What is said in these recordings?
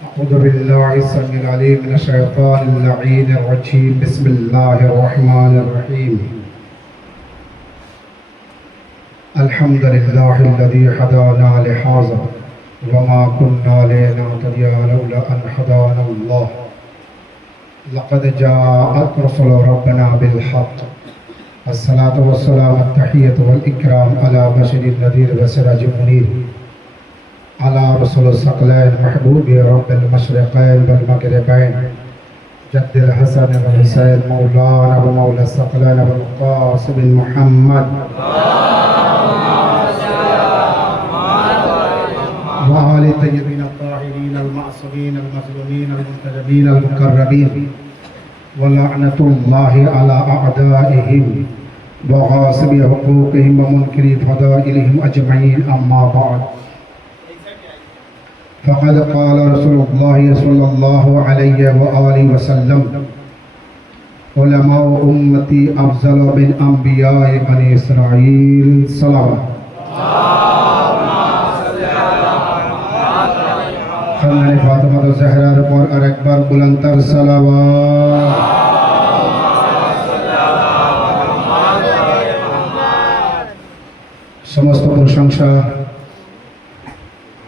أعوذ بالله السميع العليم من الشيطان اللعين الرجيم بسم الله الرحمن الرحيم الحمد لله الذي هدانا لهذا وما كنا لنهتدي لولا أن هدانا الله لقد جاءت رسل ربنا بالحق الصلاة والسلام التحية والإكرام على بشر النذير وسراج منير على رسول الثقلين محبوب رب المشرقين والمغربين جد الحسن والحسين مولانا ومولى الثقلين والقاسم محمد وآل الطيبين الطاهرين المعصومين المظلومين المنتجبين المقربين ولعنة الله على أعدائهم وغاصب حقوقهم ومنكر فضائلهم أجمعين أما بعد فقد قال رسول الله صلى الله عليه وآله وسلم علماء أمتي أفضل من أنبياء بني إسرائيل صلوات خلنا فاطمة الزهراء पर अकबर बुलंदतर सलावत समस्त प्रशंसा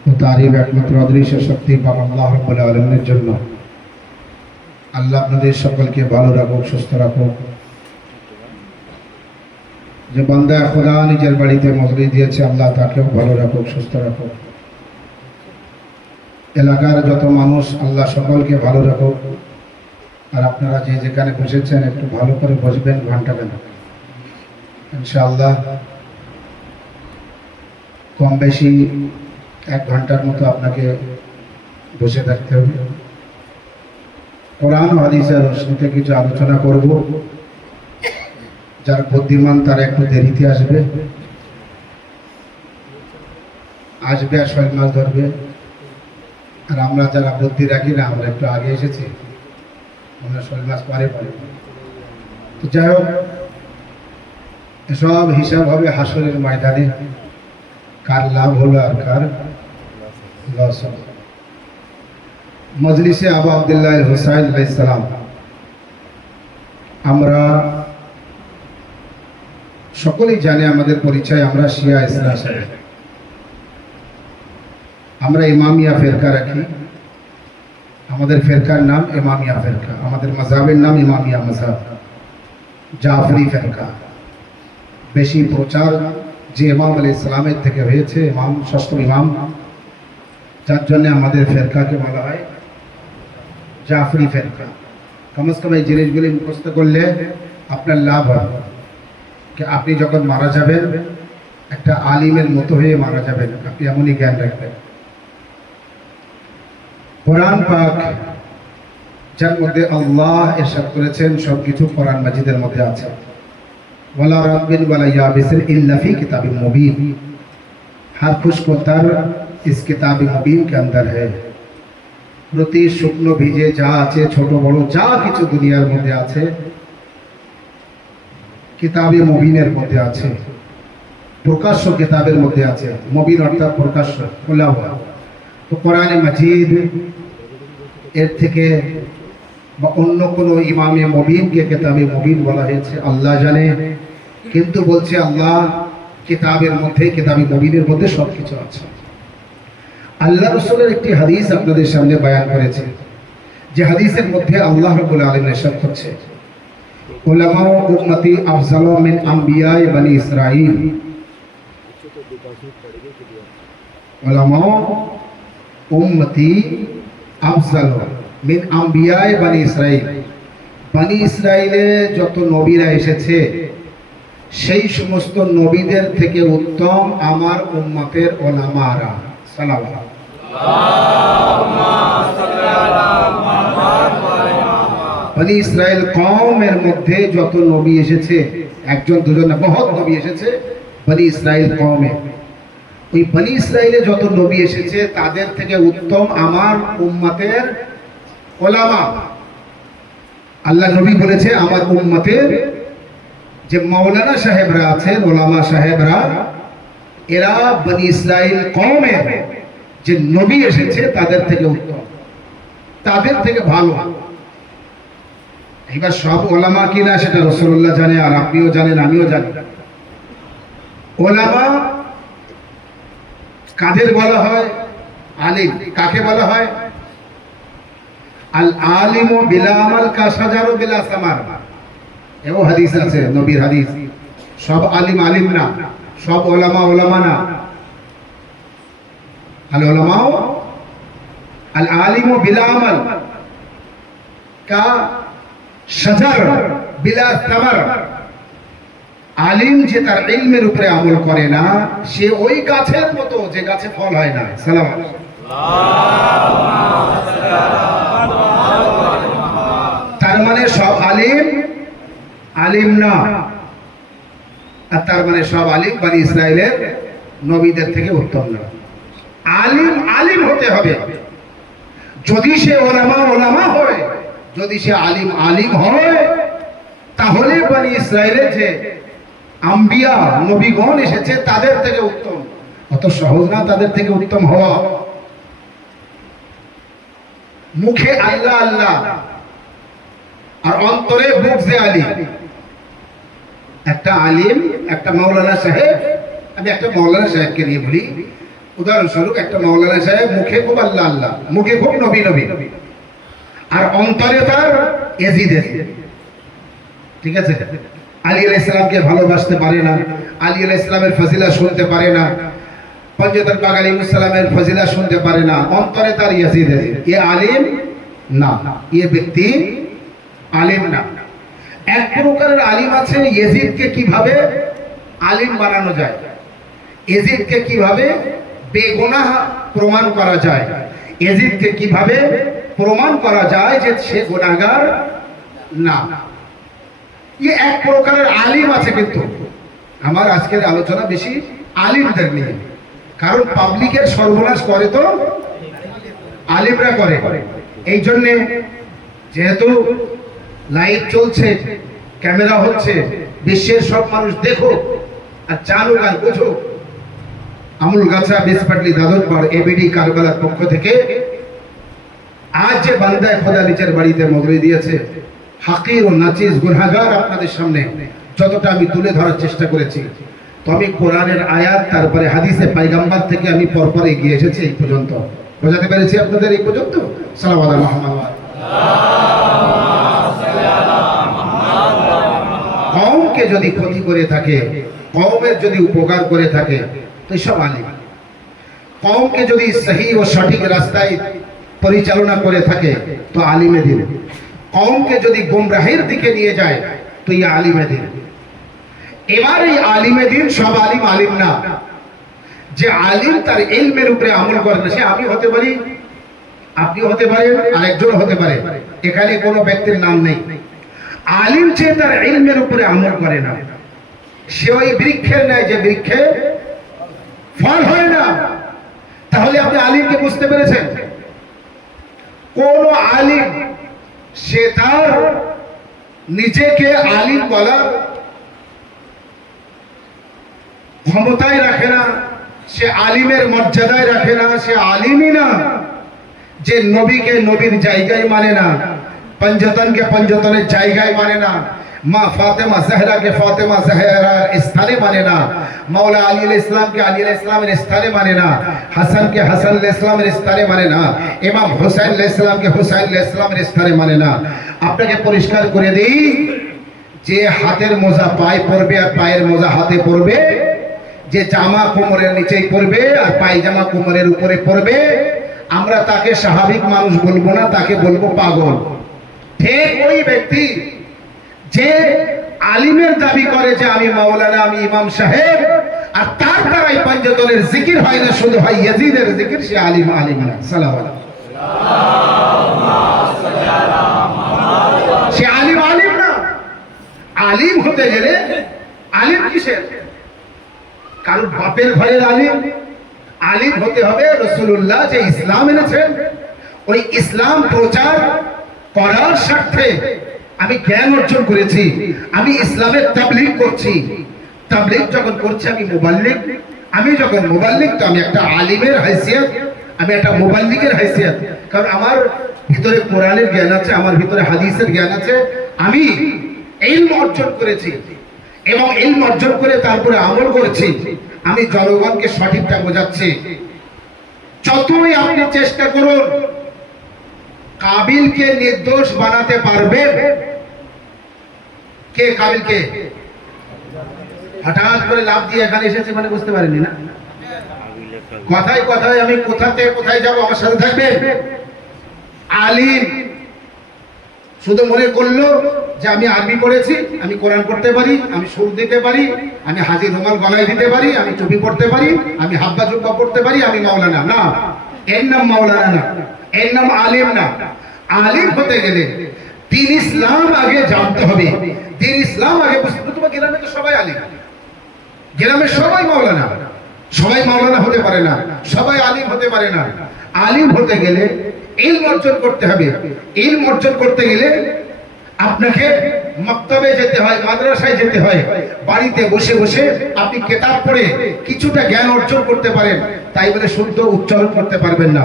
ও তারিফ একমাত্র অদৃশ্য শক্তি পাক আল্লাহ রাব্বুল আলামিনের জন্য। আল্লাহ আপনাদের সকলকে ভালো রাখুক, সুস্থ রাখুক। যে বান্দা খোদা নিজের বাড়িতে মজলিস দিয়েছে, আল্লাহ তাকেও ভালো রাখুক, সুস্থ রাখুক। এলাকার যত মানুষ, আল্লাহ সকলকে ভালো রাখুক। আর আপনারা যে যেখানে বসেছেন একটু ভালো করে বসবেন, ঘন্টাবেন ইনশাআল্লাহ। কম বেশি 1 ঘন্টার মতো আপনাকে বসে থাকতে হবে। কোরআন ও হাদিসের রোশনীতে কিছু আলোচনা করব। যারা বুদ্ধিমান তারা একটু দেরিতে আসবে, আর শৈল মাছ ধরবে। আর আমরা যারা বুদ্ধি রাখি না, আমরা একটু আগে এসেছি, আমরা শৈল মাছ পরে পরে। তো যাই হোক, এসব হিসাব হবে হাসরের ময়দানে, কার লাভ হলো আর কার লস হলো। মজলিসে আবু আব্দুল্লাহ হুসাইন আলাইহিস সালাম, আমরা সকলেই জানি আমাদের পরিচয়, আমরা শিয়া ইসলাম, আমরা ইমামিয়া ফেরকা রাখি। আমাদের ফেরকার নাম ইমামিয়া ফেরকা, আমাদের মাযহাবের নাম ইমামিয়া মাযহাব, জাফরি ফেরকা। বেশি প্রচার যে ইমাম আলাইহিস সালামের থেকে হয়েছে, ইমাম ষষ্ঠ ইমাম, যার জন্য আমাদের ফেরকাকে বলা হয় জাফরি ফেরকা। কমস কম এই জিনিসগুলি মুখস্থ করলে আপনার লাভ হয়। আপনি যখন মারা যাবেন একটা আলিমের মতো হয়ে মারা যাবেন, আপনি এমনই জ্ঞান রাখবেন। কোরআন পাক যার মধ্যে আল্লাহ ইরশাদ করেছেন, সবকিছু কোরআন মাজিদের মধ্যে আছে। ওয়ালা রাব্বিন ওয়ালা ইয়াবিসিন ইল্লা ফি কিতাবিন মুবিন, हर खुश्क तर इस किताब मुबीन के अंदर है। প্রতি শুকনো ভিজে যা আছে, ছোট বড় যা কিছু দুনিয়ার মধ্যে আছে, কিতাবে মুবিনের মধ্যে আছে, প্রকাশ্য কিতাবের মধ্যে আছে। মুবিন অর্থাৎ প্রকাশ্য, খোলা হওয়া। তো কোরআনে মাজিদ এর থেকে বা অন্য কোনো ইমামে মুবিনকে কিতাবে মুবিন বলা হয়েছে আল্লাহ জানে, কিন্তু বলছে আল্লাহ কিতাবের মধ্যে, কিতাবে মুবিনের মধ্যে সবকিছু আছে। আল্লাহ রাসূলের একটি হাদিস আপনাদের সামনে বয়ান করেছে, যে হাদিসের মধ্যে আল্লাহ রাব্বুল আলামিন ইরশাদ করছে, উলামা উম্মতি আফজালু মিন আম্বিয়ায়ে বনি ইসরাঈল। উলামা উম্মতি আফজালু মিন আম্বিয়ায়ে বনি ইসরাঈল। বনি ইসরাঈলে যত নবীরা এসেছে, সেই সমস্ত নবীদের থেকে উত্তম আমার উম্মতের উলামারা। সালাওয়াত। বনি ইসরাইল কওমের মধ্যে যত নবী এসেছে, একজন দুজন না, বহুত নবী এসেছে বনি ইসরাইল কওমে। ওই বনি ইসরাইলে যত নবী এসেছে তাদের থেকে উত্তম আমার উম্মতের উলামা। আল্লাহ নবী বলেছে আমার উম্মতের যে মাওলানা সাহেবরা আছেন, ওলামা সাহেবরা, এরা বনি ইসরাইল কওমের যে নবী এসেছে তাদের থেকে উত্তম। তাদের থেকে ভালো। এবার সব ওলামা কিনা সেটা রাসূলুল্লাহ জানে, আর আপনিও জানেন, আমিও জানি। ওলামা কাদের বলা হয়? আলিম। কাকে বলা হয়? আল আলিমু বিলা আমাল কা শাজারু বিলা সামার। এও হাদিস আছে, নবীর হাদিস। সব আলিম আলিম না, সব ওলামা ওলামা না। আল উলামাউ আল আলিমু বিলা আমাল কা শাজার বিলা সামার। আলিম যে তার ইলমের উপরে আমল করে না, সে ওই গাছের মতো যে গাছে ফল হয় না। সালাম আলাইকুম। তার মানে সব আলিম আলিম না, আর তার মানে সব আলিম বনি ইসরাইলের নবীদের থেকে উত্তম না। আলিম আলিম হতে হবে। যদি সে ওলামা ওলামা হয়, যদি সে আলিম আলিম হয়, তাহলে বনি ইসরাইলের যে আম্বিয়া নবীগণ এসেছে তাদের থেকে উত্তম। অত সহজ না তাদের থেকে উত্তম হওয়া। মুখে আল্লাহ আল্লাহ আর অন্তরে বুগজে আলী। একটা আলিম, একটা মাওলানা সাহেব, আমি একটা মাওলানা সাহেবকে নিয়ে বলি উদাহরণস্বরূপ, একটা মাওলানা সাহেব মুখে খুব আল্লাহ আল্লাহ, মুখে খুব নবী নবী, আর অন্তরে তার এজিদ এজিদ। ঠিক আছে? আলী আলাইহিস সালামকে ভালোবাসতে পারে না, আলী আলাইহিস সালামের ফজিলা শুনতে পারে না, পঞ্চতন পাক আলাইহিস সালামের ফজিলা শুনতে পারে না, অন্তরে তার ইয়াজিদ এজিদ। এ আলিম না, এ ব্যক্তি আলিম না। এক প্রকারের আলিম আছে, ইয়াজিদকে কিভাবে আলিম বানানো যায়, ইয়াজিদকে কিভাবে বেগুনাহ প্রমাণ করা যায়, ইয়াজিদকে কিভাবে প্রমাণ করা যায় যে সে গুনাহগার না। এক প্রকারের আলিম আছে। কিন্তু আমার আজকের আলোচনা বেশি আলিমদের নিয়ে, কারণ পাবলিকের সর্বনাশ করে তো আলিমরা করে। এই জন্য যেহেতু লাইভ চলছে, ক্যামেরা হচ্ছে, বিশ্বের সব মানুষ দেখো আর জানুক আর বুঝো, আমুল গাছা বেসপাটলি দাদরপাড় এবিডি কারবালার পক্ষ থেকে আজ যে বান্দায় খোদা নিচের বাড়িতে মজরি দিয়েছে, হাকির ও নাচিস গুনাহগার আপনাদের সামনে যতটা আমি তুলে ধরার চেষ্টা করেছি, তো আমি কোরআনের আয়াত তারপরে হাদিসে পয়গম্বর থেকে আমি পরপর এগিয়ে এসেছি এই পর্যন্ত। বোঝাতে পেরেছি আপনাদের এই পর্যন্ত? সাল্লাল্লাহু আলাইহি মুহাম্মদ। কওমকে যদি ক্ষতি করে থাকে, কওমের যদি উপকার করে থাকে, তো সব আলিম। কওমকে যদি সহি ও সঠিক রাস্তায় পরিচালনা করে থাকে তো আলিমে দিন। কওমকে যদি গুমরাহির দিকে নিয়ে যায় তো এই আলিমে দিন। এবার এই আলিমে দিন সব আলিম আলিম না। যে আলিম তার ইলমের উপরে আমল করে না, সে আমি হতে পারি, আপনি হতে পারেন, আরেকজন হতে পারে, এখানে কোনো ব্যক্তির নাম নেই। আলিম যে তার ইলমের উপরে আমল করে না, সে ওই বৃক্ষের ন্যায় যে বৃক্ষে ফল হয় না। তাহলে আপনি আলিমকে বুঝতে পেরেছেন? কোন আলিম সে তার নিজেকে আলিম বলার ক্ষমতায় রাখে না, সে আলিমের মর্যাদায় রাখে না, সে আলিমই না। যে নবীকে নবীর জায়গায় মানে না, পঞ্জতনকে পঞ্জতনের জায়গায় মানে না, মা ফাতেমা জাহরাকে ফাতেমা জাহরার স্থানে মানে না, মাওলা আলী আলাইহিস সালামকে আলী আলাইহিস সালামের স্থানে মানে না, হাসানকে হাসান আলাইহিস সালামের স্থানে মানে না, ইমাম হুসাইন আলাইহিস সালামকে হুসাইন আলাইহিস সালামের স্থানে মানে না। আপনাকে পরিষ্কার করে দেই, যে হাতের মোজা পায়ে পরবে আর পায়ের মোজা হাতে পরবে, যে জামা কোমরের নিচেই পরবে আর পায়জামা কোমরের উপরে পরবে, আমরা তাকে স্বাভাবিক মানুষ বলবো না, তাকে বলবো পাগল। ঠিক ওই ব্যক্তি যে আলিমের দাবি করে যে আমি মাওলানা, আমি ইমাম সাহেব, আর তার দ্বারাই পঞ্চতনের জিকির হয় না, শুধু হয় ইয়াজিদের জিকির, সে আলিম আলিম না। সালাম আলাইকুম। সে আলিম আলিম না। আলিম হতে গেলে আলিম কিসের? কারণ বাপের ঘরের আলিম। আলিম হতে হবে রাসূলুল্লাহ যে ইসলাম এনেছেন, ওই ইসলাম প্রচার করার স্বার্থে আমি জ্ঞান অর্জন করেছি, আমি ইসলামের তাবলীগ করছি। তাবলীগ যখন করছি আমি মুবাল্লিগ, আমি যখন মুবাল্লিগ তো আমি একটা আলিমের হাইসিয়ত আমি একটা মোবাইল দিকের হাইসিয়ত, কারণ আমার ভিতরে কোরআনের জ্ঞান আছে, আমার ভিতরে হাদিসের জ্ঞান আছে, আমি ইলম অর্জন করেছি এবং ইলম অর্জন করে তারপরে আমল করেছি। আমি জনগণকে সঠিকটা বোঝাচ্ছি। যতই আপনি চেষ্টা করুন কাবিলকে নির্দোষ বানাতে পারবেন। কে কাবিলকে? হঠাৎ করে লাভ দিয়ে এখানে এসেছে মানে বুঝতে পারেনি না? কথায় কথায় আমি কোথাতে কোথায় যাব, আমার সাথে থাকবেন। আলিম শুধু মনে করলো যে আমি আরবি পড়েছি, আমি কোরআন পড়তে পারি, আমি সুর দিতে পারি, আমি হাজির রুমাল গলায় দিতে পারি, আমি টুপি পড়তে পারি, আমি হাব্বা জুব্বা পড়তে পারি, আমি মাওলানা। না, এর নাম মাওলানা না, এর নাম আলিম না। আলিম হতে গেলে দ্বীন ইসলাম আগে জানতে হবে, দ্বীন ইসলাম আগে বুঝতে হবে। তোমার গ্রামে তো সবাই আলিম, গ্রামে সবাই মাওলানা, সবাই মাওলানা হতে পারে না, সবাই আলিম হতে পারে না। আলিম হতে গেলে ইলম অর্জন করতে হবে। ইলম অর্জন করতে গেলে আপনাকে মক্তবে যেতে হয়, মাদ্রাসায় যেতে হয়। বাড়িতে বসে বসে আপনি কিতাব পড়ে কিছুটা জ্ঞান অর্জন করতে পারেন, তাই বলে শুদ্ধ উচ্চারণ করতে পারবেন না,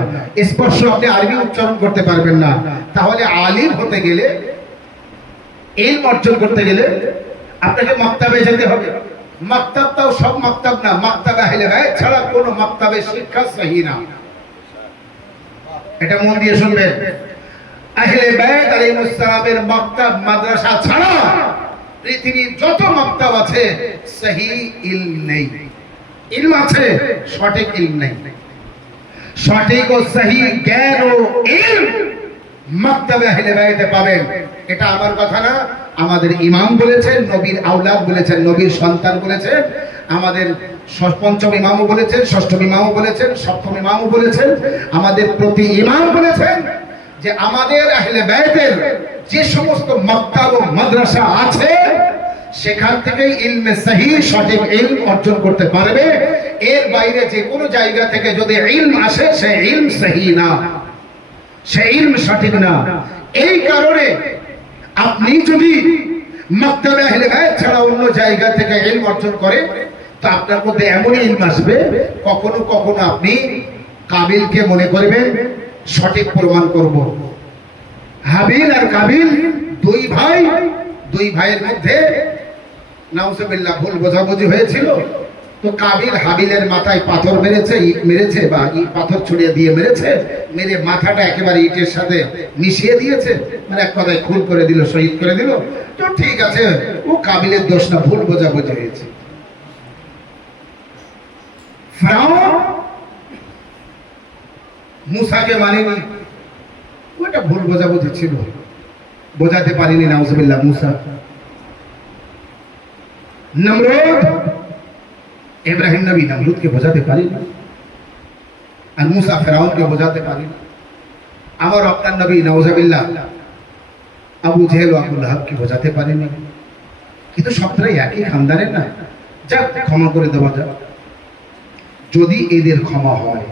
স্পষ্ট আপনি আরবি উচ্চারণ করতে পারবেন না। তাহলে আলিম হতে গেলে, ইলম অর্জন করতে গেলে আপনাকে মক্তবে যেতে হবে। মক্তবটাও সব মক্তব না, মক্তবে আহলে বাইত ছাড়া কোনো মক্তবে শিক্ষা সহি না। এটা মন দিয়ে শুনবেন। আহলে বাইত আলাইহিস সালামের মক্তব মাদ্রাসা ছাড়া পৃথিবীর যত মক্তব আছে সহি ইলম নেই। ইলম আছে, সঠিক ইলম নেই। সঠিক ও সহি জ্ঞান ও ইলম মক্তবে আহলে বাইতে পাবেন। এটা আমার কথা না, আমাদের ইমাম বলেছেন, নবীর আওলাদ বলেছেন, নবীর সন্তান বলেছেন, আমাদের পঞ্চম ইমামও বলেছেন, ষষ্ঠম ইমামও বলেছেন, সপ্তম ইমামও বলেছেন, আমাদের প্রতি ইমাম বলেছেন যে আমাদের আহলে বাইতের যে সমস্ত মক্তব ও মাদ্রাসা আছে সেখান থেকে ইলমে সহি, সঠিক ইলম অর্জন করতে পারবে। এর বাইরে যে কোনো জায়গা থেকে যদি ইলম আসে সে ইলম সহি না, সে ইলম সঠিক না। এই কারণে আপনি যদি মক্তবে আহলে বাইত ছাড়া অন্য জায়গা থেকে ইলম অর্জন করেন তো আপনার মধ্যে এমন ইলম আসবে, কখনো কখনো আপনি কাবিলকে মনে করবেন সঠিক প্রমাণ করব। হাবিল আর কাবিল দুই ভাই, দুই ভাইয়ের মধ্যে নাউজুবিল্লাহ ভুল বোঝাবুঝি হয়েছিল। তো কাবিল হাবিলের মাথায় পাথর মেরেছে, ইট মেরেছে, বা ইট পাথর ছড়িয়ে দিয়ে মেরেছে, মেরে মাথাটা একেবারে ইটের সাথে মিশিয়ে দিয়েছে, মানে এক কথায় খুন করে দিল, শহীদ করে দিল। তো ঠিক আছে, ও কাবিলের দোষ না, ভুল বোঝাবুঝি হয়েছে। ফিরআউন মুসাকে মানেনি, ওটা ভুল বোঝাবুঝি ছিল, বোঝাতে পারিনি নাউজুবিল্লাহ মুসা। নমরুদ, ইব্রাহিম নবী নমরুদকে বোঝাতে পারিনি, আর মুসা ফিরআউনকে বোঝাতে পারিনি। আমার আপনার নবী নাউজুবিল্লাহ আবু জেহেল ও আবু লাহাবকে বোঝাতে পারিনি। কিন্তু সবটাই একই খানদানের না, যাক ক্ষমা করে দেওয়া যাক। যদি এদের ক্ষমা হয়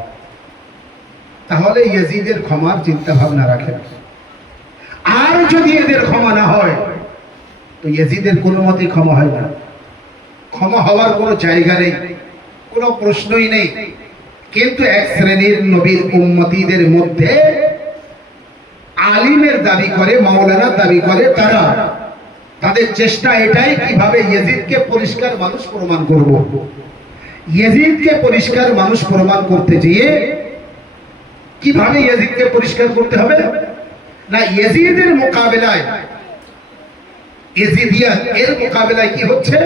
তাহলে ইয়াজিদের ক্ষমার চিন্তা ভাবনা রাখেন, আর যদি এদের ক্ষমা না হয় তো ইয়াজিদের কোনো মতেই ক্ষমা হয় না। ক্ষমা হওয়ার কোনো জায়গা নেই, কোনো প্রশ্নই নেই। কিন্তু এক শ্রেণীর নবীর উম্মতীদের মধ্যে আলিমের দাবি করে, মাওলানার দাবি করে, তারা তাদের চেষ্টা এটাই কিভাবে ইয়াজিদকে পরিষ্কার মানুষ প্রমাণ করব। ইয়াজিদকে পরিষ্কার মানুষ প্রমাণ করতে গিয়ে কিভাবে ইয়াজিদকে পরিষ্কার করতে হবে না, ইয়াজিদের মোকাবেলায়, ইয়াজিদিয়াত এর মোকাবেলায় কি হচ্ছে,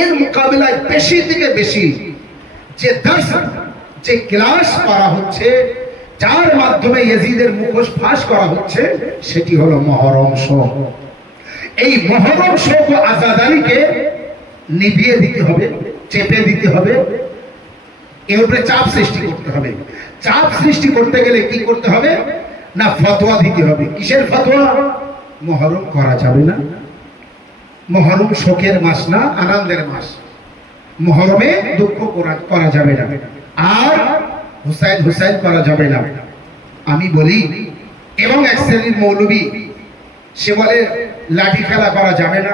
এর মোকাবেলায় বেশি থেকে বেশি যে দার্স, যে ক্লাস করা হচ্ছে, যার মাধ্যমে ইয়াজিদের মুখোশ ফাঁস করা হচ্ছে, সেটি হলো মহরম শোক। এই মহরম শোক ও আজাদারিকে নিভিয়ে দিতে হবে, চেপে দিতে হবে, এর উপরে চাপ সৃষ্টি করতে হবে। চাপ সৃষ্টি করতে গেলে কি করতে হবে না, ফতোয়া দিতে হবে। কিসের ফতোয়া? মহরম করা যাবে না, মহরম শোকের মাস না, আনন্দের মাস, মহরমে দুঃখ করা যাবে না, আর হুসাইন হুসাইন করা যাবে না। আমি বলি, এবং এক শ্রেণীর মৌলবী সে বলে লাঠি খেলা করা যাবে না,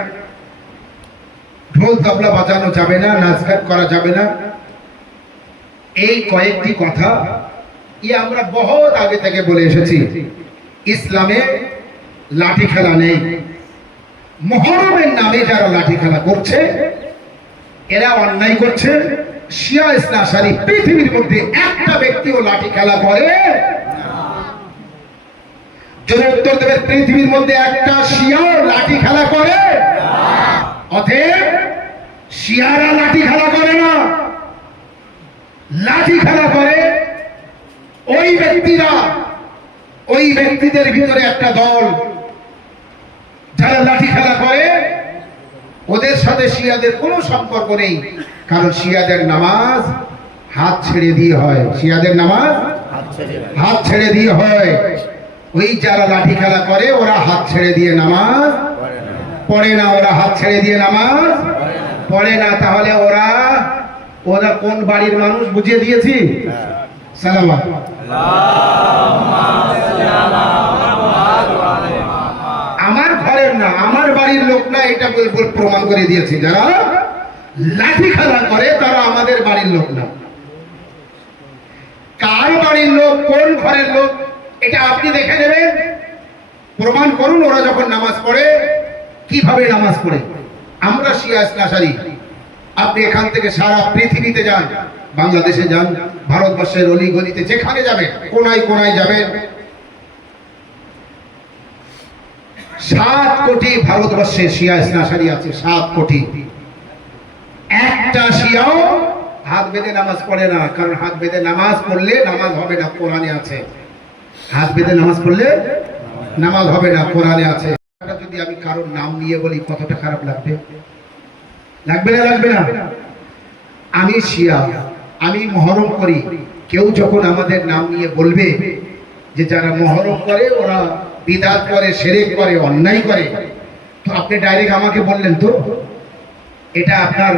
ঢোল তবলা বাজানো যাবে না, নাচ গান করা যাবে না। এই কয়েকটি কথা আমরা বহুত আগে থেকে বলে এসেছি, ইসলামে লাঠি খেলা নেই। মুহররমের নামে যারা লাঠি খেলা করছে এরা অন্যায় করছে। শিয়া ইসনা আশারি পৃথিবীর মধ্যে একটা ব্যক্তিও লাঠি খেলা করে যদি উত্তর দেবে পৃথিবীর মধ্যে একটা শিয়াও লাঠি খেলা করে? অতএব শিয়ারা লাঠি খেলা করে না, লাঠি খেলা করে ওই ব্যক্তিরা, ওই ব্যক্তিদের ভিতরে একটা দল যারা লাঠি খেলা করে। ওদের সাথে শিয়াদের কোনো সম্পর্ক নেই, কারণ শিয়াদের নামাজ হাত ছেড়ে দিয়ে হয়। শিয়াদের নামাজ হাত ছেড়ে দিয়ে হয়। ওই যারা লাঠি খেলা করে ওরা হাত ছেড়ে দিয়ে নামাজ পড়ে না। ওরা হাত ছেড়ে দিয়ে নামাজ পড়ে না। তাহলে ওরা ওরা কোন বাড়ির মানুষ বুঝিয়ে দিয়েছি? সালাওয়াত। আমার ঘরের না, আমার বাড়ির লোক না, এটা প্রমাণ করে দিয়েছি। যারা লাঠি খেলা করে তারা আমাদের বাড়ির লোক না। কার বাড়ির লোক, কোন ঘরের লোক, এটা আপনি দেখে নেবেন, প্রমাণ করুন। ওরা যখন নামাজ পড়ে কিভাবে নামাজ পড়ে। আমরা শিয়া ইসনা আশারি, আপনি এখান থেকে সারা পৃথিবীতে যান, বাংলাদেশে যান, ভারতবর্ষের অলি গলিতে যেখানে যাবেন, কোনায় কোনায় যাবেন, 7 কোটি ভারতবর্ষে শিয়া ইসনা আশারি আছে। 7 কোটি। একটা শিয়াও হাত বেঁধে নামাজ পড়ে না, কারণ হাত বেঁধে নামাজ পড়লে নামাজ হবে না, কোরআনে আছে। হাত বেঁধে নামাজ পড়লে নামাজ হবে না, কোরআনে আছে। যদি আমি কারোর নাম নিয়ে বলি কতটা খারাপ লাগবে? লাগবে না? লাগবে না? আমি শিয়া, আমি মুহররম করি। কেউ যখন আমাদের নাম নিয়ে বলবে যে যারা মুহররম করে ওরা বিদআত করে, শিরক করে, অন্যায় করে, তো আপনি ডাইরেক্ট আমাকে বললেন তো এটা আপনার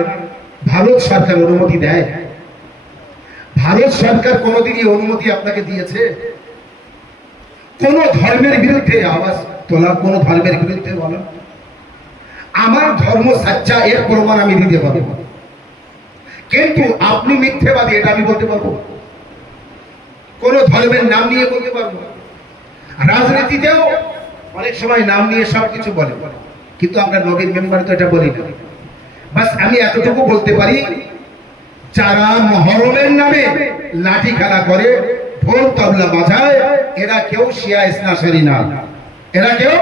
ভারত সরকার অনুমতি দেয়? ভারত সরকার কোনোদিনই অনুমতি আপনাকে দিয়েছে? কোন ধর্মের বিরুদ্ধে আওয়াজ তোলা, কোন ধর্মের বিরুদ্ধে বলা, আমার ধর্ম সাচ্চা, এর প্রমাণ আমি দিতে পারবো। কিন্তু আপনি মিথ্যেবাদী, এটা আমি বলতে পারবো? কোন ধর্মের নাম নিয়ে বলতে পারবো? রাজনীতিতেও অনেক সময় নাম নিয়ে সবকিছু বলে, কিন্তু আমরা নবীর মেম্বার তো এটা বলি না। বাস আমি এতটুকু বলতে পারি, যারা মুহররমের নামে লাঠি খেলা করে, ঢোল তবলা বাজায়, এরা কেউ শিয়া ইসনা আশারি না। এরা কেউ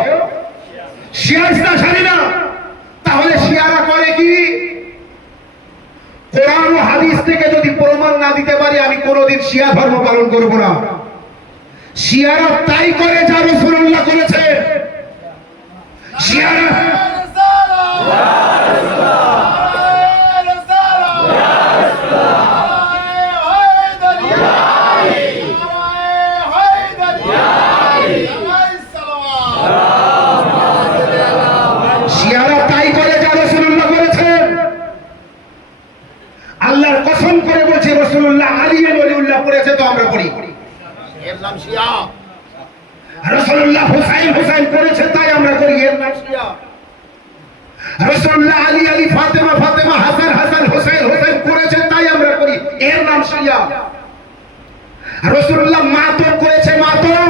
শিয়া ইসনা আশারি না। তাহলে শিয়ারা করে কি? কোরআন ও হাদিস থেকে যদি প্রমাণ না দিতে পারি, আমি কোনোদিন শিয়া ধর্ম পালন করব না। শিয়ারা তাই করে যা রাসূলুল্লাহ করেছে। শিয়ারা আল্লাহর কসম করে বলছে, রাসূলুল্লাহ আলী ওলিউল্লাহ পড়েছে তো আমরা পড়ি, এর নাম শিয়া। রাসূলুল্লাহ হুসাইন করেছে তাই আমরা করি, এর নাম শিয়া। রাসূলুল্লাহ আলী ফাতেমা হাসান হুসাইন করেছে তাই আমরা করি, এর নাম শিয়া। রাসূলুল্লাহ মাতম করেছে, মাতম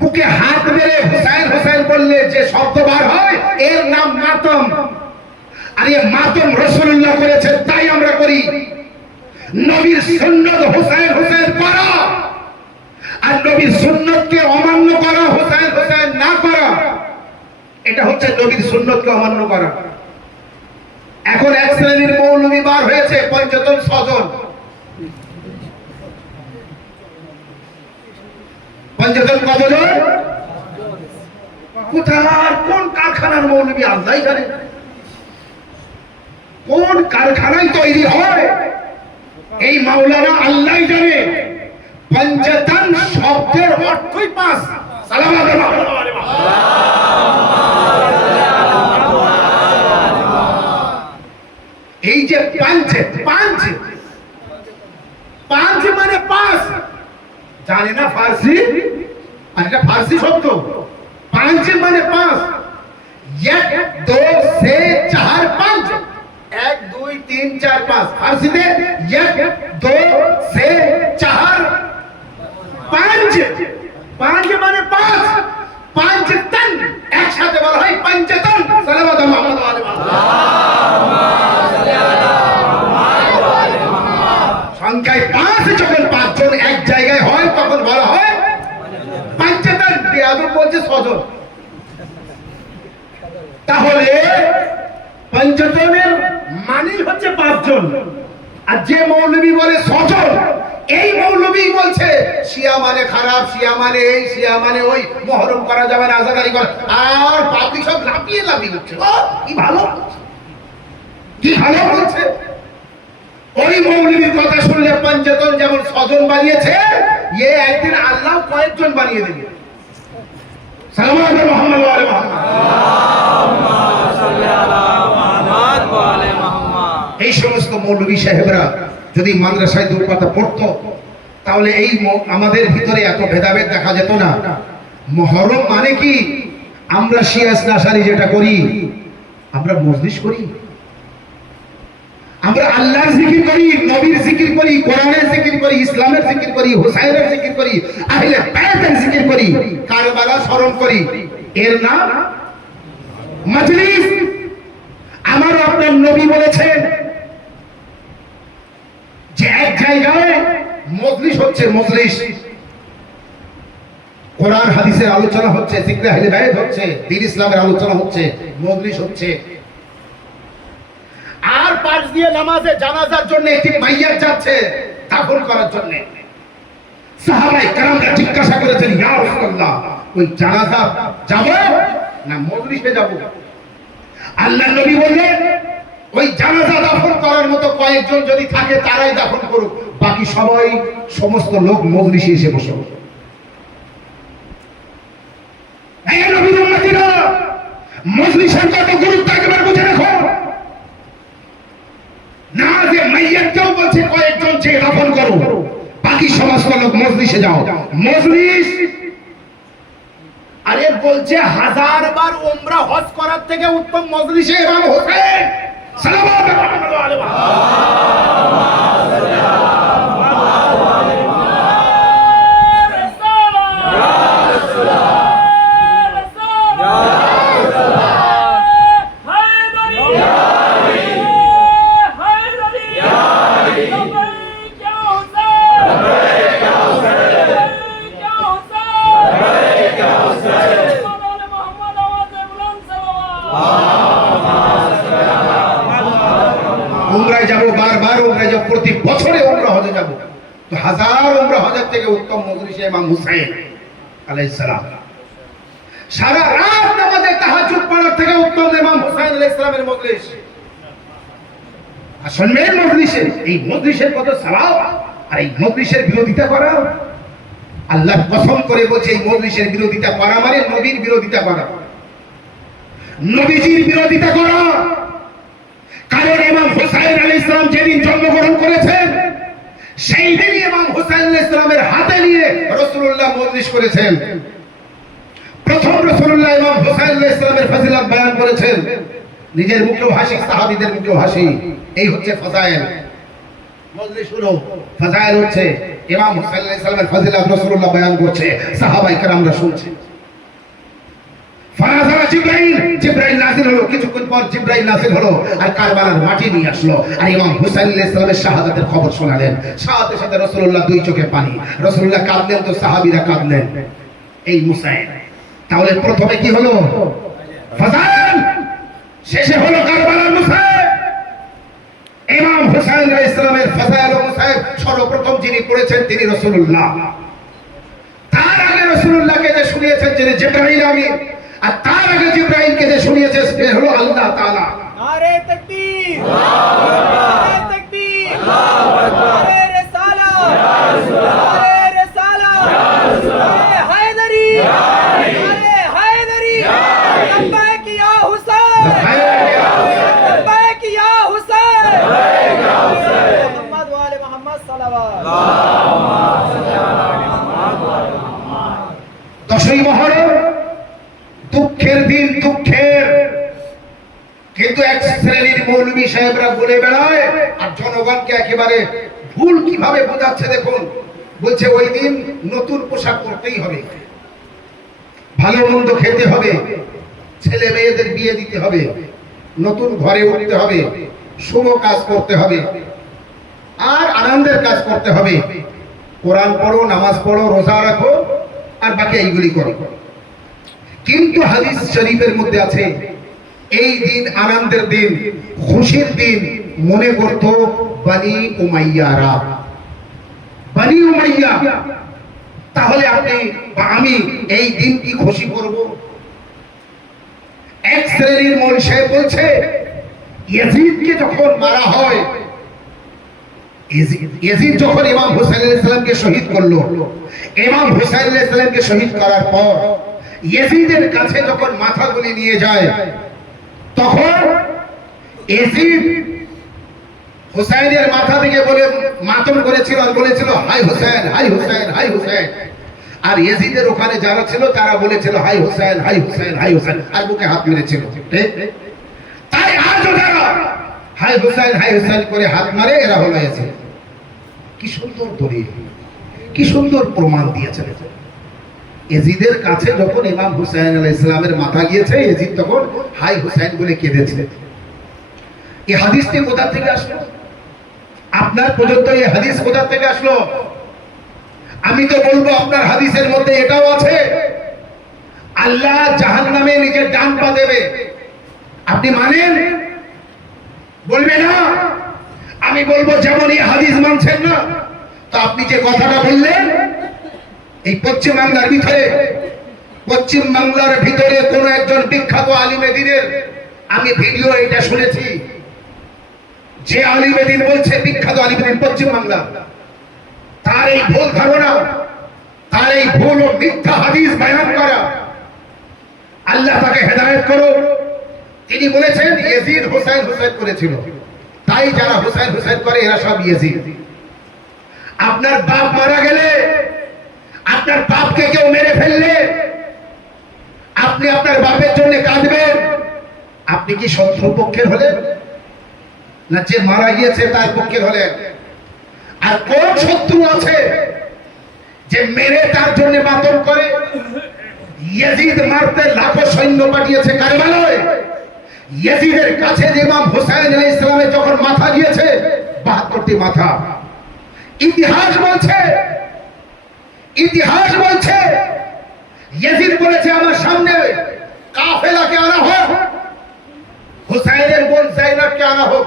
বুকে হাত মেরে হুসাইন বললে যে শব্দ বার হয়, এর নাম মাতম। আর এই মাতম রাসূলুল্লাহ করেছে তাই আমরা করি। নবীর সুন্নাত হুসাইন করা আর নবীর সুন্নাতকে অমান্য করা, হুসাইন না করা, এটা হচ্ছে নবীর সুন্নাতকে অমান্য করা। এখন এক শ্রেণীর মৌলবী বার হয়েছে, পঞ্চতন সজন। পঞ্চতন কতজন? কোথার কোন কারখানার মৌলবী আল্লাহ জানে। কোন কারখানায় তৈরি হয় এই মাওলানা আল্লাহ জানে। পঞ্চতন শব্দের অর্থই 5। এই যে পাঁচ মানে 5 জানে না ফার্সি? আর এটা ফার্সি শব্দ। 5 মানে 5। 1 2 से 4 5, 1 2 3 4 5। ফার্সিতে 1 2 से 4 পাঁচ, পাঁচ মানে পাঁচ, পাঁচতন একসাথে বলা হয় পঞ্চতন। সালাওয়াত মুহাম্মদ ওয়া আলি মুহাম্মদ। সংখ্যায় পাঁচ, যখন পাঁচজন এক জায়গায় হয় তখন বলা হয় পঞ্চতন। বেয়াদব বলছে ছজন। তাহলে পঞ্চতনের মানে হচ্ছে পাঁচজন, আর যে মৌলবী বলে ছজন, এই মৌলবী বলছে শিয়া মানে খারাপ, শিয়া মানে এই, শিয়া মানে ওই, মহরম করা যাবে না, আজাকারি করা, আর পাবলিক সব লাফিয়ে লাফিয়ে উঠছে। কি ভালো, কি ভালো বলছে। ওই মৌলবীর কথা শুনলে পঞ্চতন যেমন ছজন বানিয়েছে, এ একদিন আল্লাহ কয়েকজন বানিয়ে দেবে। সালাওয়াত মুহাম্মদ ওয়া আলি মুহাম্মদ। এই সমস্ত মৌলবী সাহেবরা যদি মাদ্রাসায় দুপাতা পড়তো তাহলে এই আমাদের ভিতরে এত ভেদাভেদ দেখা যেত না। মহরম মানে কি? আমরা শিয়া নাসারি যেটা করি, আমরা মজলিস করি, আমরা আল্লাহর জিকির করি, নবীর জিকির করি, কোরআনের জিকির করি, ইসলামের জিকির করি, হুসাইনের জিকির করি, আহলে বায়তের জিকির করি, কারবালা স্মরণ করি। এর নাম মজলিস। আমার আপনার নবী বলেছেন যে এক জায়গায় মজলিস হচ্ছে, মজলিস কোরআন হাদিসের আলোচনা হচ্ছে, জিকরে আহলে বায়ত হচ্ছে, দ্বীন ইসলামের আলোচনা হচ্ছে, মজলিস হচ্ছে। আর পাশ দিয়ে নামাজে জানাজার জন্য একটি মাইয়াত যাচ্ছে দাফন করার জন্য। সাহাবায়ে কেরামরা জিজ্ঞাসা করেছেন, ইয়া রাসূলুল্লাহ, ওই জানাজা যাব না মজলিসে যাব? আল্লাহর নবী বললেন, ওই জানাজা দাফন করার মতো কয়েকজন যদি থাকে তারাই দাফন করুক, বাকি সবাই, সমস্ত লোক মজলিসে এসে বসো। এই নবীর উম্মতিরা, মজলিসের কত গুরুত্ব একবার বুঝে রাখো। না যে মাইয়াতকেও বলছে কয়েকজন যে দাফন করো, বাকি সমস্ত লোক মজলিসে যাও। মজলিস আরে বলছে 1000 বার উমরা হজ করার থেকে উত্তম মজলিসে ইমাম হোসেন সালাওয়াত মুহাম্মদ ওয়া আলি উমরায় যাব, বারবার উমরায় যাব, প্রতি বছরে উমরা হজে যাব, তো 1000 উমরা হজের থেকে উত্তম মজলিসে ইমাম হুসাইন আলাইহিস সালাম। সারা রাত নামাজে তাহাজ্জুদ পড়ার থেকে উত্তম ইমাম হুসাইন আলাইহিস সালামের মজলিস। আর শুনবেন মজলিসে, এই মজলিসের কত সওয়াব, আর এই মজলিসের বিরোধিতা করা, আল্লাহ কসম করে বলছে এই মজলিসের বিরোধিতা করা মানে নবীর বিরোধিতা করা, নবীজির বিরোধিতা করা। কারণ ইমাম হুসাইন আলাইহিস সালাম যেদিন জন্মগ্রহণ করেছেন সেই দিনই ইমাম হুসাইন আলাইহিস সালামের হাতে নিয়ে রাসূলুল্লাহ মজলিস করেছেন। প্রথম রাসূলুল্লাহ ইমাম হুসাইন আলাইহিস সালামের ফজিলত বয়ান করেছেন, নিজের মুখেও হাসি, সাহাবীদের মুখেও হাসি। এই হচ্ছে ফাজাইল। মজলিস হলো ফাজাইল, হচ্ছে ইমাম হুসাইন আলাইহিস সালামের ফজিলত রাসূলুল্লাহ বয়ান করছে, সাহাবায়ে কেরামরা শুনছে। ফারাজারা জিবরাইল, জিবরাইল নাযিল হলো, কিছুক্ষণ পর জিবরাইল নাযিল হলো আর কারবালার মাটি নিয়ে আসলো, আর ইমাম হুসাইন আলাইহিস সালামের শাহাদাতের খবর শোনালেন। সাথে সাথে রাসূলুল্লাহ দুই চোখে পানি, রাসূলুল্লাহ কাঁদলেন তো সাহাবীরা কাঁদলেন। এই মুসাইন, তাহলে প্রথমে কি হলো? ফাজাইল, শেষে হলো কারবালার মুসাইন। ইমাম হুসাইন আলাইহিস সালামের ফাজাইল ও মুসাইন সর্বপ্রথম যিনি পড়েছেন তিনি রাসূলুল্লাহ। তার আগে রাসূলুল্লাহকে যে শুনিয়েছেন যিনি জিবরাইল আমিন, আর তার আগে জিবরাইলকে যে শুনিয়েছে সে হলো আল্লাহ তাআলা। নারে তাকবীর, আল্লাহু আকবার, নারে তাকবীর, আল্লাহু আকবার, নারে রিসালাত, ইয়া রাসূলুল্লাহ, নারে রিসালাত, ইয়া রাসূলুল্লাহ, নারে হায়দারি, নারে হায়দারি, লব্বাইক ইয়া হুসাইন, লব্বাইক ইয়া হুসাইন, লব্বাইক ইয়া হুসাইন, মুহাম্মদ ওয়া আলি মুহাম্মদ সাল্লাল্লাহু আল্লাহুম্মা সাল্লি আলা মুহাম্মদ ওয়া আলি মুহাম্মদ। 10ই মুহররম দুঃখের দিন, দুঃখের, কিন্তু এক শ্রেণীর মৌলবী সাহেবরা বলে বেড়ায় আর জনগণকে একেবারে ভুল কিভাবে বোঝাচ্ছে দেখুন। বলছে ওই দিন নতুন পোশাক পরতেই হবে, ভালো মন্দ খেতে হবে, ছেলে মেয়েদের বিয়ে দিতে হবে, নতুন ঘরে উঠতে হবে, শুভ কাজ করতে হবে, আর আনন্দের কাজ করতে হবে। কোরআন পড়ো, নামাজ পড়ো, রোজা রাখো, আর বাকি এইগুলি করো। কিন্তু হাদিস শরীফের মধ্যে আছে এই দিন আনন্দের দিন, খুশির দিন মনে করত বনি উমাইয়ারা। বনি উমাইয়া, তাহলে আপনি বা আমি এই দিন কি খুশি করব? এক শ্রেণীর মৌলবী সাহেব বলছে ইয়াজিদকে যখন মারা হয়, ইয়াজিদ যখন ইমাম হুসাইন আলাইহিস সালামকে শহীদ করলো, ইমাম হুসাইন আলাইহিস সালামকে শহীদ করার পর ইয়াজিদের কাছে যখন মাথাগুলি নিয়ে যায়, তখন ইয়াজিদ হুসাইনের মাথা থেকে বলে মাতম করেছিল আর বলেছিল হাই হুসাইন, হাই হুসাইন, হাই হুসাইন। আর ইয়াজিদের ওখানে যারা ছিল তারা বলেছিল হাই হুসাইন, হাই হুসাইন, হাই হুসাইন, আর বুকে হাত মেরেছিল। ঠিক? তাই আজ যারা হাই হুসাইন, হাই হুসাইন করে হাত মারে, এরা হলো ইয়াজিদ। কি সুন্দর দলিল, কি সুন্দর প্রমাণ দিয়েছেন। ইয়াজিদের কাছে যখন ইমাম হুসাইন আলাইহিস সালামের মাথা গিয়েছে, ইয়াজিদ তখন হাই হুসাইন বলে কেঁদেছে। এই হাদিসটি কোথা থেকে আসলো? আপনার পর্যন্ত এই হাদিস কোথা থেকে আসলো? আমি তো বলবো আপনার হাদিসের মধ্যে এটাও আছে আল্লাহ জাহান্নামে নিজের ডান পা দেবে। আপনি মানেন? বলবে না? আমি বলবো যেমন এই হাদিস মানছেন না, তো আপনি যে কথাটা বললেন, এই পশ্চিম বাংলার ভিতরে কোন একজন বিখ্যাত আলিমে দ্বীনের আমি ভিডিও এটা শুনেছি, যে আলিমে দ্বীন বলছে, বিখ্যাত আলিমে দ্বীন পশ্চিম বাংলা, তার এই ভুল ধারণা, তার এই ভুল ও মিথ্যা হাদিস বয়ান করা, আল্লাহ তাকে হেদায়েত করো। তিনি বলেছেন ইয়াজিদ হুসাইন হুসাইন করেছিল, তাই যারা হুসাইন হুসাইন করে এরা সব ইয়াজিদ। আপনার বাপ মারা গেলে, আপনার বাপকে কেউ মেরে ফেললে, আপনি আপনার বাপের জন্য কাঁদবেন, আপনি কি শত্রু পক্ষের হলেন না যে মারা গিয়েছে তার পক্ষের হলেন? আর কোন শত্রু আছে যে মেরে তার জন্য মাতম করে? ইয়াজিদ মারতে লাখো সৈন্য পাঠিয়েছে কারবালায়। ইয়াজিদের কাছে যে ইমাম হুসাইন আলাইহিস সালামের যখন মাথা গিয়েছে, ৭২টি মাথা। ইতিহাস বলছে ইয়াজিদ বলেছে আমার সামনে কাফেলাকে আনা হোক, হুসাইনের বোন যায়নাবকে আনা হোক।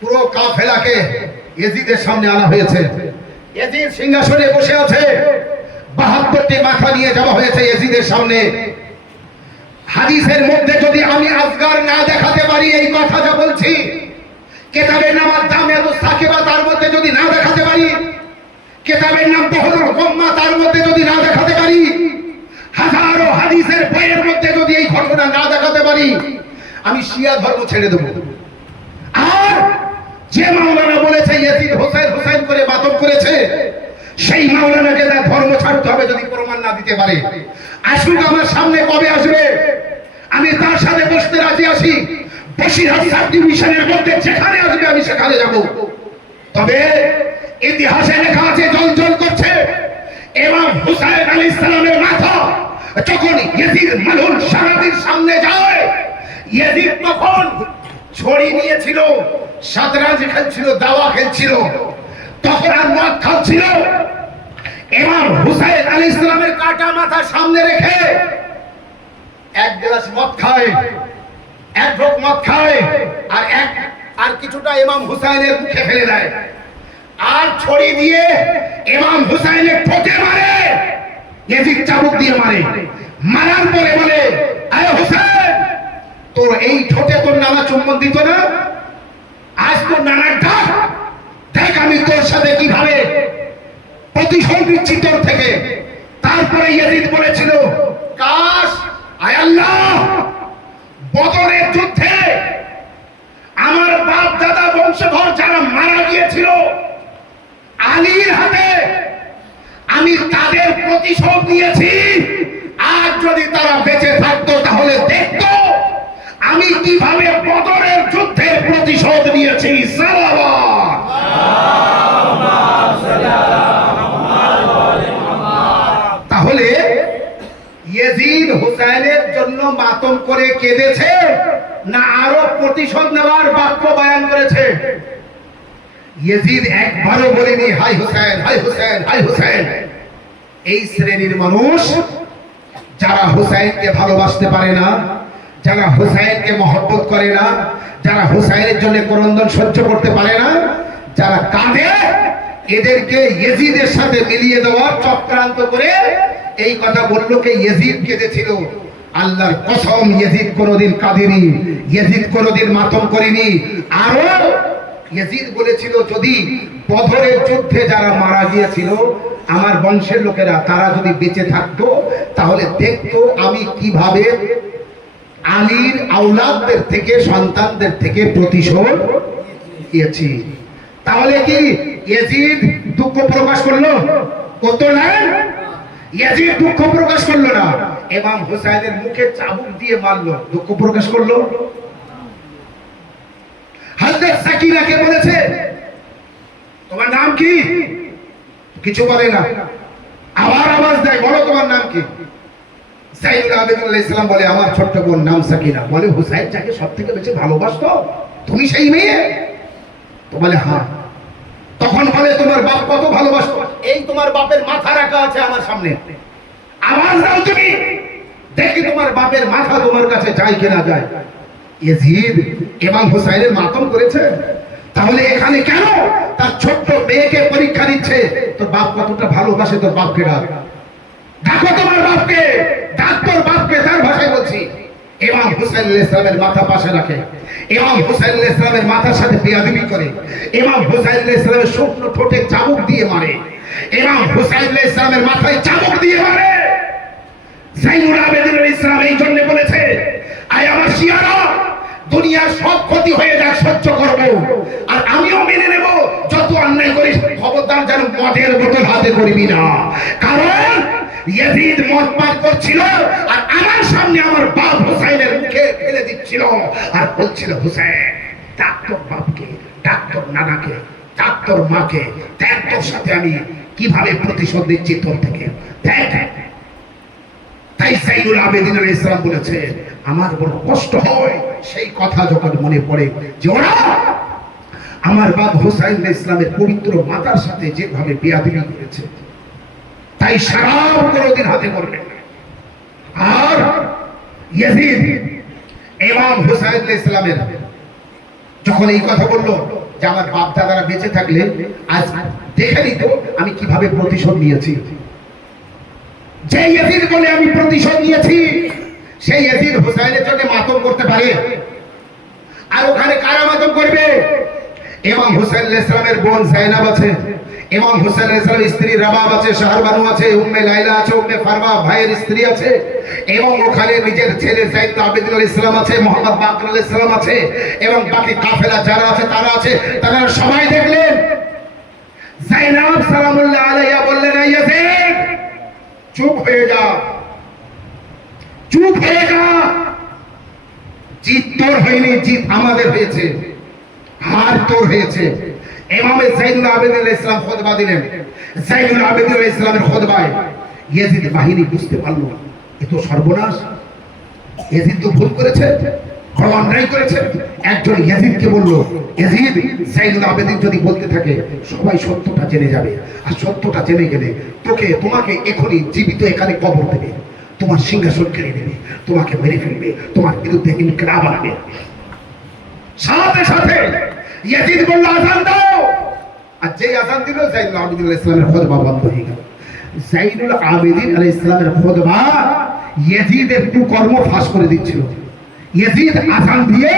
পুরো কাফেলাকে ইয়াজিদের সামনে আনা হয়েছে। ইয়াজিদ সিংহাসনে বসে আছে, ৭২টি মাথা নিয়ে যাওয়া হয়েছে ইয়াজিদের সামনে। হাদিসের মধ্যে যদি আমি আজগার না দেখাতে পারি, এই কথা যা বলছি, কিতাবের নাম আদ-দামিয়াতুস সাকিবা তার মধ্যে যদি না দেখাতে পারি, কিতাবের নাম বহরুল উম্মাহ তার মধ্যে যদি না দেখাতে পারি, হাজারো হাদিসের বইয়ের মধ্যে যদি এই ঘটনা না দেখাতে পারি, আমি শিয়া ধর্ম ছেড়ে দেব। আর যে মাওলানা বলেছে ইয়াজিদ হুসাইন হুসাইন করে মাতম করেছে, সেই মাওলানাকে তার ধর্ম ছাড়তে হবে যদি প্রমাণ না দিতে পারে। আসুক, আমার সামনে কবে আসবে, আমি তার সাথে বসতে রাজি আছি। বসিরহাট সাব ডিভিশনের মধ্যে যেখানে আসবে আমি সেখানে যাব। তবে ইতিহাসে লেখা আছে, জল করছে, ইমাম হুসাইন আলাইহিস সালামের মাথা যখন ইয়াজিদ মালউন সারাদির সামনে যায়, ইয়াজিদ তখন ছড়ি নিয়েছিল, সাতরাজ খেলছিল, দাওয়া খেলছিল, তখন আর মদ খাচ্ছিল। ইমাম হুসাইন আলাইহিস সালামের কাটা মাথা সামনে রেখে এক গ্লাস মদ খায়, এক ঢোক মদ খায়, আর কিছুটা ইমাম হুসাইনের মুখে ফেলে দেয়, আর ছড়ি দিয়ে ইমাম হুসাইনের ঠোঁটে মারে। ইয়াজিদ চাবুক দিয়ে মারে, মারার পরে বলে, আয় হুসাইন, তোর এই ঠোঁটে তোর নানা চুম্বন দিত না, আজ তোর নানার ডাক, দেখ আমি তোর সাথে কিভাবে প্রতিশোধ নিচ্ছি তোর থেকে। তারপরে ইয়াজিদ বলেছিল, কাশ, আয় আল্লাহ, বদরের যুদ্ধে আমার বাপ দাদা বংশধর যারা মারা গিয়েছিল আলীর হাতে, আমি তাদের প্রতিশোধ নিয়েছি। আজ যদি তারা বেঁচে থাকতো তাহলে দেখতো আমি কিভাবে বদরের যুদ্ধের প্রতিশোধ নিয়েছি। সালাওয়াত। ইয়েজিদ হুসাইনের জন্য মাতম করে কেঁদেছে না আরো প্রতিশোধ নেওয়ার বাক্য বয়ান করেছে? ইয়েজিদ একবারও বলেনি হাই হুসাইন, হাই হুসাইন, হাই হুসাইন। এই শ্রেণীর মানুষ যারা হুসাইনকে ভালোবাসতে পারে না, যারা হুসাইনকে মহব্বত করে না, যারা হুসাইনের জন্য ক্রন্দন সহ্য করতে পারে না, যারা কাঁদে, এদেরকে ইয়েজিদের সাথে মিলিয়ে দেওয়ার চক্রান্ত করে এই কথা বলল কে ইয়েজিদ কেঁদেছিল। আল্লাহর কসম, ইয়েজিদ কোনোদিন কাঁদেনি, ইয়েজিদ কোনোদিন মাতম করেনি। আরো ইয়েজিদ বলেছিল, যদি বদরের যুদ্ধে যারা মারা গিয়েছিল আমার বংশের লোকেরা, তারা যদি বেঁচে থাকতো তাহলে দেখতো আমি কিভাবে আলীর আওলাদদের থেকে, সন্তানদের থেকে প্রতিশোধ নিয়েছি। তাহলে কি ইয়েজিদ দুঃখ প্রকাশ করলো? কত না, ইয়েজিদ দুঃখ প্রকাশ করলো না। ইমাম হুসাইনের মুখে চাবুক দিয়ে মারলো, দুঃখ প্রকাশ করলো? হযরত সাকিনাকে বলেছে তোমার নাম কি? কিছু বলে না, আবার আওয়াজ দেয়, বলো তোমার নাম কি? সাইয়্যিদুল আবেদিন আলাইহিস সালাম বলে আমার ছোট্ট বোন নাম সাকিনা। বলে হুসাইন যাকে সবথেকে বেশি ভালোবাসতো তুমি সেই মেয়ে? তো বলে হ্যাঁ। তখন বলে তোমার বাপ কত ভালোবাসতো? এই তোমার বাপের মাথা রাখা আছে আমার সামনে, আওয়াজ দাও তুমি, দেখি তোমার বাপের মাথা তোমার কাছে যায় কিনা যায়। ইয়েজিদ ইমাম হুসাইনের মাতম করেছে, তাহলে এখানে কেন তার ছোট্ট মেয়েকে পরীক্ষা দিচ্ছে? তোর বাপ কতটা ভালোবাসে, তোর বাপকে ডাক, ডাকো তোমার বাপকে, ডাক তোর বাপকে। তার ভাষায় বলছি, ইমাম হুসাইন আলাইহিস সালামের মাথা পাশে রাখে, ইমাম হুসাইন আলাইহিস সালামের মাথার সাথে বেয়াদবি করে, ইমাম হুসাইন আলাইহিস সালামের শুকনো ঠোঁটে চাবুক দিয়ে মারে, ইমাম হুসাইন আলাইহিস সালামের মাথায় চাবুক দিয়ে মারে। যাইনুল আবেদিন আলাইহিস সালাম এই জন্য বলেছে, আয় আমার শিয়ারা, দুনিয়ার সব ক্ষতি হয়ে যাক সহ্য করব, আর আমিও মেনে নেব যত অন্যায় করিস, খবরদার যেন মদের বোতল হাতে করবি না। কারণ ইয়েজিদ মদ পান করছিল আর আমার সামনে আমার বাপ হুসাইনের মুখে ফেলে দিচ্ছিল আর বলছিল, হুসাইন ডাক তোর বাপকে, ডাক তোর নানাকে, ডাক তোর মাকে, দেখ তোর সাথে আমি কিভাবে প্রতিশোধ নিচ্ছি তোর থেকে, দেখ। তাই যাইনুল আবেদিন আলাইহিস সালাম বলেছে, আমার বড় কষ্ট হয় সেই কথা যখন মনে পড়ে যে ওরা আমার বাপ হুসাইন আলাইহিস সালামের পবিত্র মাতার সাথে যেভাবে বেয়াদবি করেছে, তাই শরাব কোনোদিন হাতে করবেন না। আর ইয়েজিদ ইমাম হুসাইন আলাইহিস সালামের যখন এই কথা বললো যে আমার বাপ দাদারা বেঁচে থাকলে আজ দেখে নিত আমি কিভাবে প্রতিশোধ নিয়েছি, যে ইয়েজিদ বলে আমি প্রতিশোধ নিয়েছি, সেই ইয়েজিদ হুসাইনের জন্য মাতম করতে পারে? আর ওখানে কারা মাতম করবে? ইমাম হুসাইন আলাইহিস সালামের বোন যায়নাব আছে, ইমাম হুসাইন আলাইহিস সালামের স্ত্রী রাবাব আছে, শাহরবানু আছে, উম্মে লাইলা আছে, উম্মে ফারওয়া ভাইয়ের স্ত্রী আছে, এবং ওখানে নিজের ছেলে যাইনুল আবেদিন আলাইহিস সালাম আছে, মুহাম্মদ বাকর আলাইহিস সালাম আছে, এবং বাকি কাফেলা যারা আছে তারা আছে। তারা সবাই দেখলেন যায়নাব সালামুল্লাহ আলাইহা বললেন, ইয়েজিদ চুপ হয়ে যা, চুপ হয়ে যা, জিত তোর হয়নি, জিত আমাদের হয়েছে, হার তোর হয়েছে। ইমামে যাইনুল আবেদিন আলাইহিস সালাম খুতবা দিলেন। যাইনুল আবেদিন আলাইহিস সালামের খুতবায় ইয়েজিদ বাহিনী বুঝতে পারল এ তো সর্বনাশ, ইয়েজিদ তো ভুল করেছে, বড় অন্যায় করেছে। একজন ইয়েজিদকে বলল, ইয়েজিদ যাইনুল আবেদিন যদি বলতে থাকে সবাই সত্যটা জেনে যাবে, আর সত্যটা জেনে গেলে তোমাকে এখনই জীবিত এখানে কবর দেবে, তোমার সিংহাসন কেড়ে নেবে, তোমাকে মেরে ফেলবে, তোমার বিরুদ্ধে ইনকিলাব আনবে। সাথে সাথে ইয়েজিদ বলল, আযান দাও। আর যেই আযান দিল যাইনুল আবেদিন আলাইহিস সালামের খুতবা বন্ধ হয়ে গেল। যাইনুল আবেদিন আলাইহিস সালামের খুতবা ইয়েজিদের কুকর্ম ফাঁস করে দিচ্ছিল। ইয়েজিদ আযান দিয়ে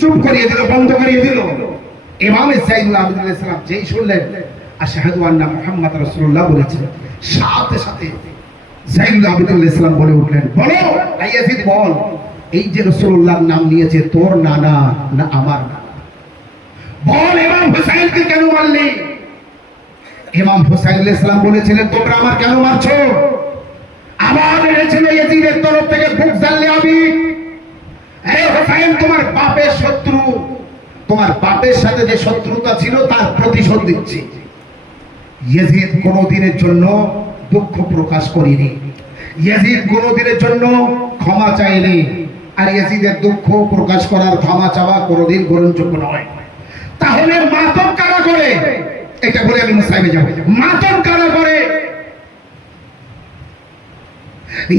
চুপ করিয়ে দিল, বন্ধ করিয়ে দিল। ইমামে যাইনুল আবেদিন আলাইহিস সালাম যেই শুনলেন আশহাদু আন্না মুহাম্মাদ রাসূলুল্লাহ বলেছেন, সাথে সাথে যাইনুল আবেদিন আলাইহিস সালাম বলে উঠলেন, বলো ইয়েজিদ বল, এই যে রাসূলুল্লাহর নাম নিয়েছে তোর নানা না আমার নানা? বল ইমাম হুসাইনকে কেন মারলি? ইমাম হুসাইন আলাইহিস সালাম বলেছিলেন, তোমরা আমার কেন মারছো? আবার এনেছিল ইয়েজিদের তরফ থেকে বুক জানলে আমি, এই হুসাইন তোমার বাপের শত্রু, তোমার বাপের সাথে যে শত্রুতা ছিল তার প্রতিশোধ দিচ্ছি। ইয়েজিদ কোনোদিনের জন্য দুঃখ প্রকাশ করেনি, ইয়াজিদ কোনোদিনের জন্য ক্ষমা চায়নি, আর ইয়াজিদের দুঃখ প্রকাশ করার ক্ষমা চাওয়া কোনোদিন গ্রহণযোগ্য নয়। তাহলে মাতম কারা করে? এটা বলে আমি মুসাইবে যাব। মাতম কারা করে?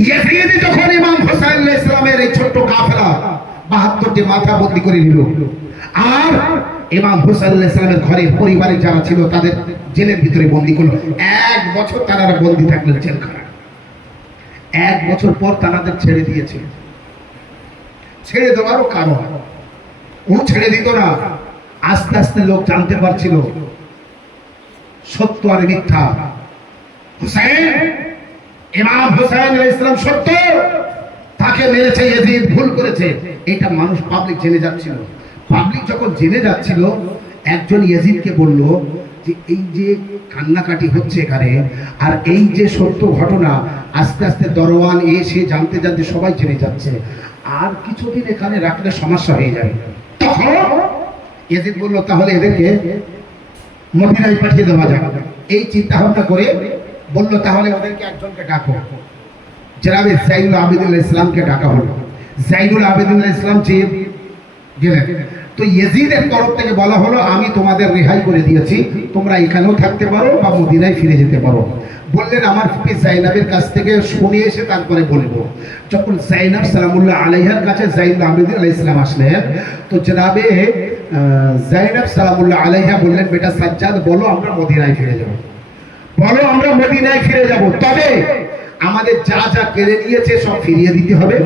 ইয়াজিদ যখন ইমাম হোসেন আলাইহিস সালামের এই ছোট্ট কাফেলা ৭২টি মাথা বন্দী করে নিল, আর ইমাম হোসেন আলাইহিস সালামের ঘরে পরিবারে যারা ছিল তাদের জেলের ভিতরে বন্দী করলো। ১ বছর তারা বন্দী থাকলেন জেলখানায়। ১ বছর পর তাদের ছেড়ে দিয়েছিল। ছেড়ে দেওয়ারও কারণ, ও ছেড়ে দিত না। আস্তে আস্তে লোক জানতে পারছিল সত্য আর মিথ্যা। হুসাইন, ইমাম হুসাইন আলাইহিস সালাম সত্য, তাকে মেরেছে ইয়াজিদ, ভুল করেছে, এটা মানুষ পাবলিক জেনে যাচ্ছিল। পাবলিক যখন জেনে যাচ্ছিল, একজন ইয়াজিদকে বলল যে এই যে কান্নাকাটি হচ্ছে এখানে, আর এই যে সত্য ঘটনা আস্তে আস্তে দরওয়ান এসে জানতে জানতে সবাই জেনে যাচ্ছে, আর কিছুদিন এখানে রাখলে সমস্যা হয়ে যাবে। তখন ইয়াজিদ বলল তাহলে এদেরকে মদিনায় পাঠিয়ে দেওয়া যাবে। এই চিন্তা ভাবনা করে বলল তাহলে ওদেরকে একজনকে ডাকো। জনাবে জাইনুল আবেদিন আলাইহিস সালামকে ডাকা হলো। জাইনুল আবেদিন আলাইহিস সালাম যে গেলেন, তো ইয়াজিদের তরফ থেকে বলা হলো আমি তোমাদের রেহাই করে দিয়েছি, তোমরা এখানেও থাকতে পারো বা মদিনায় ফিরে যেতে পারো। বললেন আমার ফুপি জাইনাবের কাছ থেকে শুনে এসে তারপরে বলবো। যখন জাইনাব সালামুল্লাহ আলাইহার কাছে জাইনুল আবেদিন আলাইহিস সালাম আসলেন, তো জনাবে জাইনাব সালামুল্লাহ আলাইহা বললেন বেটা সাজ্জাদ বলো আমরা মদিনায় ফিরে যাব, বলো আমরা মদিনায় ফিরে যাব, তবে আমাদের যা যা কেড়ে নিয়েছে সব ফিরিয়ে দিতে হবে,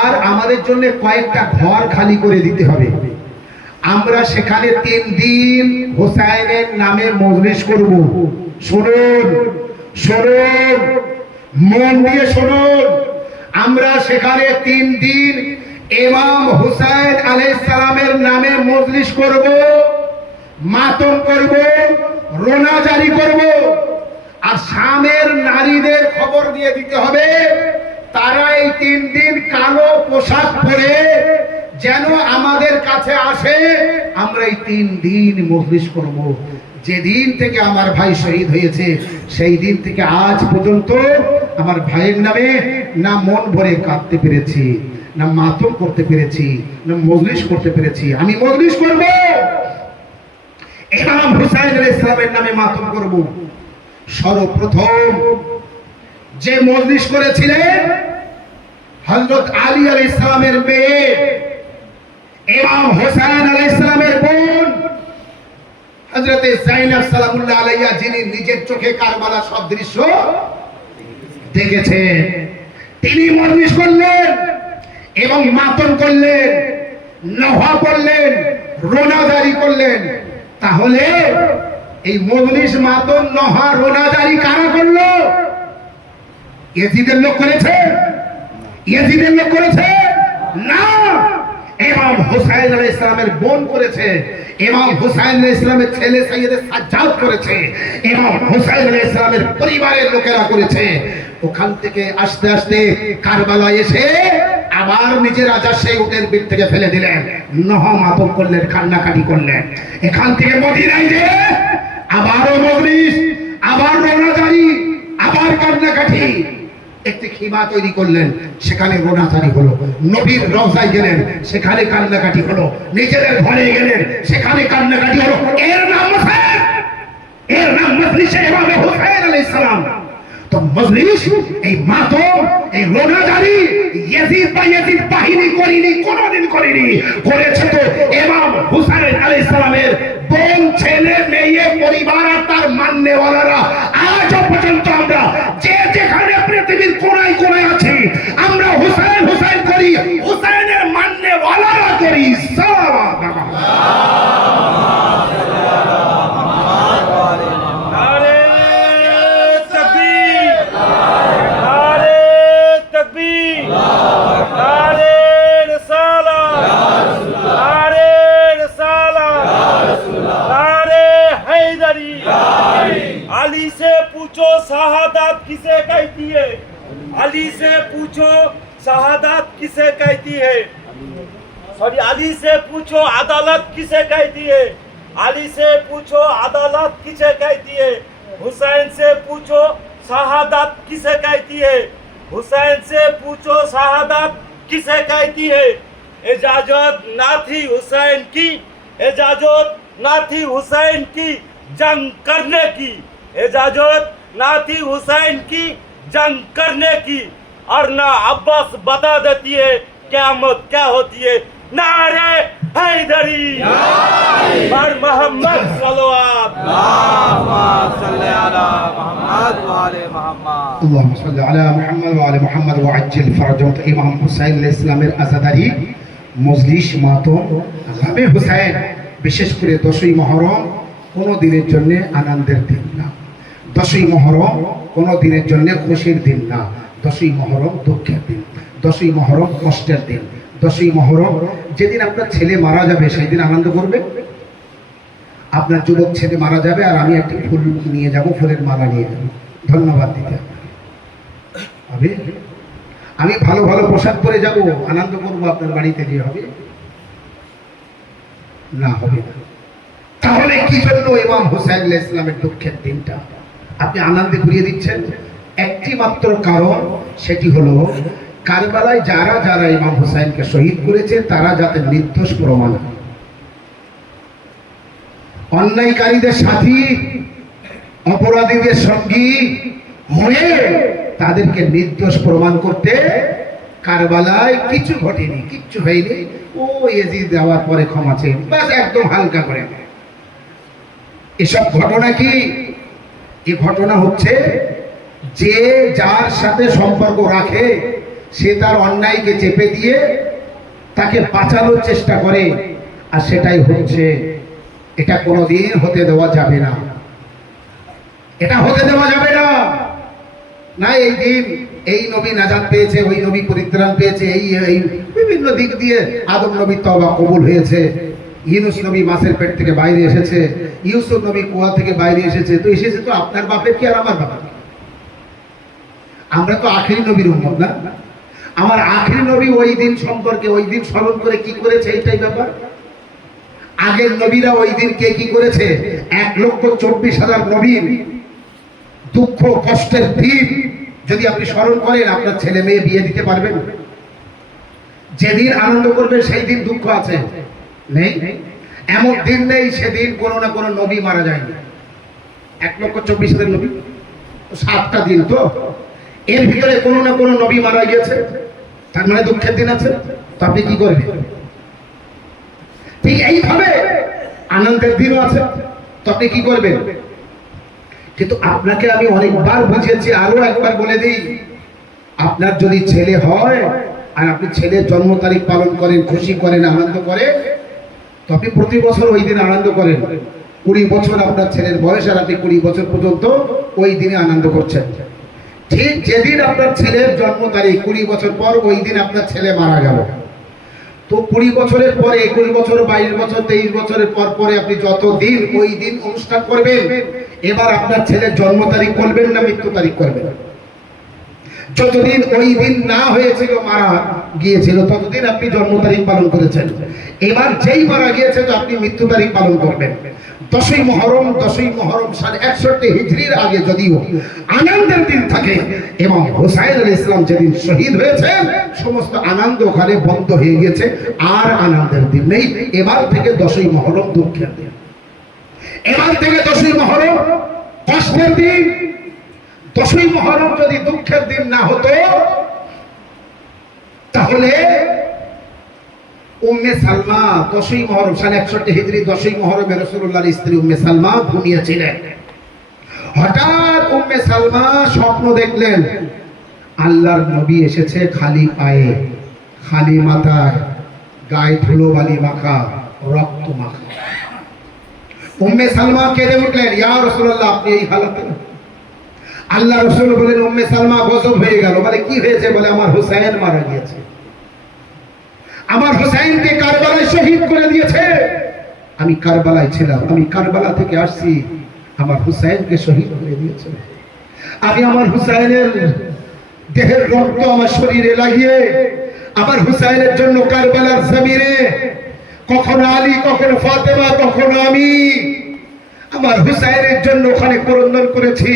আর আমাদের জন্য কয়েকটা ঘর খালি করে দিতে হবে। আমরা সেখানে 3 দিন হোসাইনের নামে মজলিস করব। শুনুন শুনুন, মন দিয়ে শুনুন, আমরা সেখানে 3 দিন ইমাম হুসাইন আলাইহিস সালামের নামে মজলিস করব, মাতম করব, রোনা জারি করব, আর শামের নারীদের খবর দিয়ে দিতে হবে তারা এই 3 দিন কালো পোশাক পরে যেন আমাদের কাছে আসে, আমরা এই 3 দিন মজলিস করব। যেদিন থেকে আমার ভাই শহীদ হয়েছে সেই দিন থেকে আজ পর্যন্ত আমার ভাইয়ের নামে না মন ভরে কাঁদতে পেরেছি, না মাতম করতে পেরেছি, না মজলিস করতে পেরেছি। আমি মজলিস করব, ইমাম হুসাইন আলাইহিস সালামের নামে মাতম করব। সর্বপ্রথম যে মজলিস করেছিলেন হযরত আলী আলাইহিস সালামের মেয়ে, ইমাম হোসেন আলাইহিস সালামের বোন হযরত জাইনাব সালামুল্লাহ আলাইহা, যিনি নিজের চোখে কারবালার সব দৃশ্য দেখেছেন, তিনি মজলিস করলেন এবং মাতম করলেন, নওহা করলেন, রোনা জারি করলেন। তাহলে এই মজলিস, মাতম, নওহা, রোনা জারি কারা করলো? ইয়াজিদের লোক করেছে? ইয়াজিদের লোক করেছে না, ইমাম হুসাইন আলাইহিস সালামের বোন করেছে। ইমাম হুসাইন আলাইহিস সালামের ছেলে সাইয়েদ সাজ্জাদ করেছে। ইমাম হুসাইন আলাইহিস সালামের পরিবারের লোকেরা করেছে। ওখান থেকে আস্তে আস্তে কারবালায় এসে আবার নিজের আজাদ সেই উটের পিঠ থেকে ফেলে দিলেন, নওহা মাতম করলেন, কান্নাকাটি করলেন। এখান থেকে মদিনায় যে আবারও মজলিস, আবার রোনা জারি, আবার কান্নাকাটি। একটি খিমা তৈরি করলেন, সেখানে রোনা জারি হলো। নবীর রওজায় গেলেন, সেখানে কান্নাকাটি হলো। নিজেদের ঘরে গেলেন, সেখানে কান্নাকাটি হলো। এর নাম মুসাইব, এর নাম মজলিসে ইমাম হুসাইন আলাইহিস সালাম। তো মজলিস, এই মাতম, এই রোনা জারি ইয়াজিদ বা ইয়াজিদ বাহিনী করেনি, কোনদিন করেনি। করেছে তো ইমাম হুসাইন আলাইহিস সালামের বোন, ছেলে, মেয়ে, পরিবার আর তার মান্যওয়ালারা। আজও পর্যন্ত আমরা যে যেখানে পৃথিবীর কোনায় কোনায় আছি, আমরা হুসাইন হুসাইন করি, হুসাইনের মান্যওয়ালারা করি। अली से पूछो शहादत किसे कहती है? अली से पूछो शहादत किसे कहती है? सॉरी, अली से पूछो अदालत किसे कहती है? अली से पूछो अदालत किसे कहती है? हुसैन से पूछो शहादत किसे कहती है? हुसैन से पूछो शहादत किसे कहती है। इजाजत ना थी हुसैन की, इजाजत ना थी हुसैन की जंग करने की, इजाजत ना थी हुसैन की जंग करने की। और ना अब्बास बता देती है क़यामत क्या होती है। नारे हैदरी पर मोहम्मद सल्लल्लाहु আল্লাহুম্মা সাল্লি আলা মুহাম্মদ ওয়া আলি মুহাম্মদ ওয়া আজ্জিল ফারজাহুম। ইমাম হুসাইন আলাইহিস সালামের আজাদারি মজলিস মাতম গামে হুসাইন, বিশেষ করে 10ই মুহররম কোনো দিনের জন্য আনন্দের দিন না। 10ই মুহররম কোনো দিনের জন্য খুশির দিন না। 10ই মুহররম দুঃখের দিন, 10ই মুহররম কষ্টের দিন। 10ই মুহররম যেদিন আপনার ছেলে মারা যাবে সেই দিন আনন্দ করবে। আপনার যুবক ছেলে মারা যাবে আর আমি একটি ফুল নিয়ে যাব, ফুলের মালা নিয়ে যাব, ধন্যবাদ দিতে হবে। আমি ভালো ভালো পোশাক পরে যাব, আনন্দ করবো, আপনার বাড়িতে গিয়ে হবে না? হবে না। তাহলে কি জন্য ইমাম হুসাইন আলাইহিস সালামের দুঃখের দিনটা আপনি আনন্দে ঘুরিয়ে দিচ্ছেন? একটি মাত্র কারণ, সেটি হলো কারবালায় যারা যারা ইমাম হুসাইনকে শহীদ করেছে তারা যাতে নির্দোষ প্রমাণ হয়। অন্যায়কারীদের সাথী, অপরাধীদের সঙ্গী হয়ে তাদেরকে নির্দোষ প্রমাণ করতে কারবালায় কিছু ঘটেনি, কিচ্ছু হয়নি। ও ইয়াজিদ দেওয়ার পরে ক্ষমা চেয়ে বাস একদম হালকা করে। এসব ঘটনা কি? এই ঘটনা হচ্ছে যে যার সাথে সম্পর্ক রাখে সে তার অন্যায়কে চেপে দিয়ে তাকে বাঁচানোর চেষ্টা করে, আর সেটাই হচ্ছে। এটা কোনোদিন হতে দেওয়া যাবে না, এটা হতে দেওয়া যাবে না। না, এই দিন এই নবী নাজাত পেয়েছে, ওই নবী পরিত্রাণ পেয়েছে, এই বিভিন্ন দিক দিয়ে আদম নবীর তওবা কবুল হয়েছে, ইউনূস নবী মাছের পেট থেকে বাইরে এসেছে, ইউসুফ নবী কুয়া থেকে বাইরে এসেছে। তো এসেছে তো আপনার বাপের কি আর আমার বাপের? আমরা তো আখেরি নবীর উম্মত না? আমার আখেরি নবী ওই দিন সম্পর্কে, ওই দিন স্মরণ করে কি করেছে এইটাই ব্যাপার। আগের নবীরা ওই দিন কে কি করেছে? 1,24,000 নবীর দুঃখ কষ্টের দিন যদি আপনি স্মরণ করেন, আপনার ছেলে মেয়ে বিয়ে দিতে পারবেন? যেদিন আনন্দ করবেন সেই দিন দুঃখ আছে? নেই। এমন দিন নেই সেদিন কোনো না কোনো নবী মারা যায়নি। 1,24,000 নবী, 7টা দিন, তো এর ভিতরে কোনো না কোনো নবী মারা গিয়েছে, তার মানে দুঃখের দিন আছে। তো আপনি কি করবেন? ঠিক এইভাবে আনন্দের দিনও আছে, তো আপনি কি করবেন? কিন্তু আপনাকে আমি অনেকবার বুঝিয়েছি, আরো একবার বলে দিই, আপনার যদি ছেলে হয় আর আপনি ছেলের জন্ম তারিখ পালন করেন, খুশি করেন, আনন্দ করেন, তো আপনি প্রতি বছর ওই দিন আনন্দ করেন। 20 বছর আপনার ছেলের বয়স আর আপনি 20 বছর পর্যন্ত ওই দিনে আনন্দ করছেন। ঠিক যেদিন আপনার ছেলের জন্ম তারিখ 20 বছর পর, ওই দিন আপনার ছেলে মারা গেল, তো 20 বছরের পরে 21 বছর, 22 বছর, 23 বছরের পর পরে আপনি যত দিন ওই দিন অনুষ্ঠান করবেন। এবার আপনার ছেলের জন্ম তারিখ করবেন না মৃত্যু তারিখ করবেন? যতদিন ওই দিন না হয়েছিল, মারা গিয়েছিল, ততদিন আপনি জন্ম তারিখ পালন করেছেন। এবার যেই মারা গিয়েছে তো আপনি মৃত্যু তারিখ পালন করবেন। 10ই মুহররম 61 হিজরির আগে যদিও আনন্দের দিন থাকে, এবং হুসাইন আলাইহিস সালাম যেদিন শহীদ হয়েছেন সমস্ত আনন্দ ওখানে বন্ধ হয়ে গেছে, আর আনন্দের দিন নেই। এবার থেকে 10ই মুহররম দুঃখের দিন, এবার থেকে 10ই মুহররম কষ্টের দিন। 10ই মুহররম যদি দুঃখের দিন না হতো তাহলে উম্মে সালমা 10ই মুহররম সাল 61 হিজরি 10ই মুহররমে রাসূলুল্লাহর স্ত্রী উম্মে সালমা ঘুমিয়েছিলেন। হঠাৎ উম্মে সালমা স্বপ্ন দেখলেন আল্লাহর নবী এসেছে খালি পায়ে, খালি মাথায়, গায়ে ধুলোবালি মাখা, রক্ত মাখা। উম্মে সালমা কেঁদে উঠলেন, ইয়া রাসূলুল্লাহ আপনি এই হালাতে? আল্লাহ রাসূল বলেন, উম্মে সালমা গজব হয়ে গেল। বলে কি হয়েছে? বলে আমার হুসাইন মারা গিয়েছে, আমার হুসাইনকে কারবালায় শহীদ করে দিয়েছে। আমি কারবালায় ছিলাম, আমি কারবালা থেকে আসছি, আমার হুসাইনকে শহীদ করে দিয়েছে। আমি আমার হুসাইনের দেহের রক্ত আমার শরীরে লাগিয়ে আমার হুসাইনের জন্য কারবালার জমিনে কখনো আলী, কখনো ফাতেমা, কখনো আমি আমার হুসাইনের জন্য ওখানে ক্রন্দন করেছি।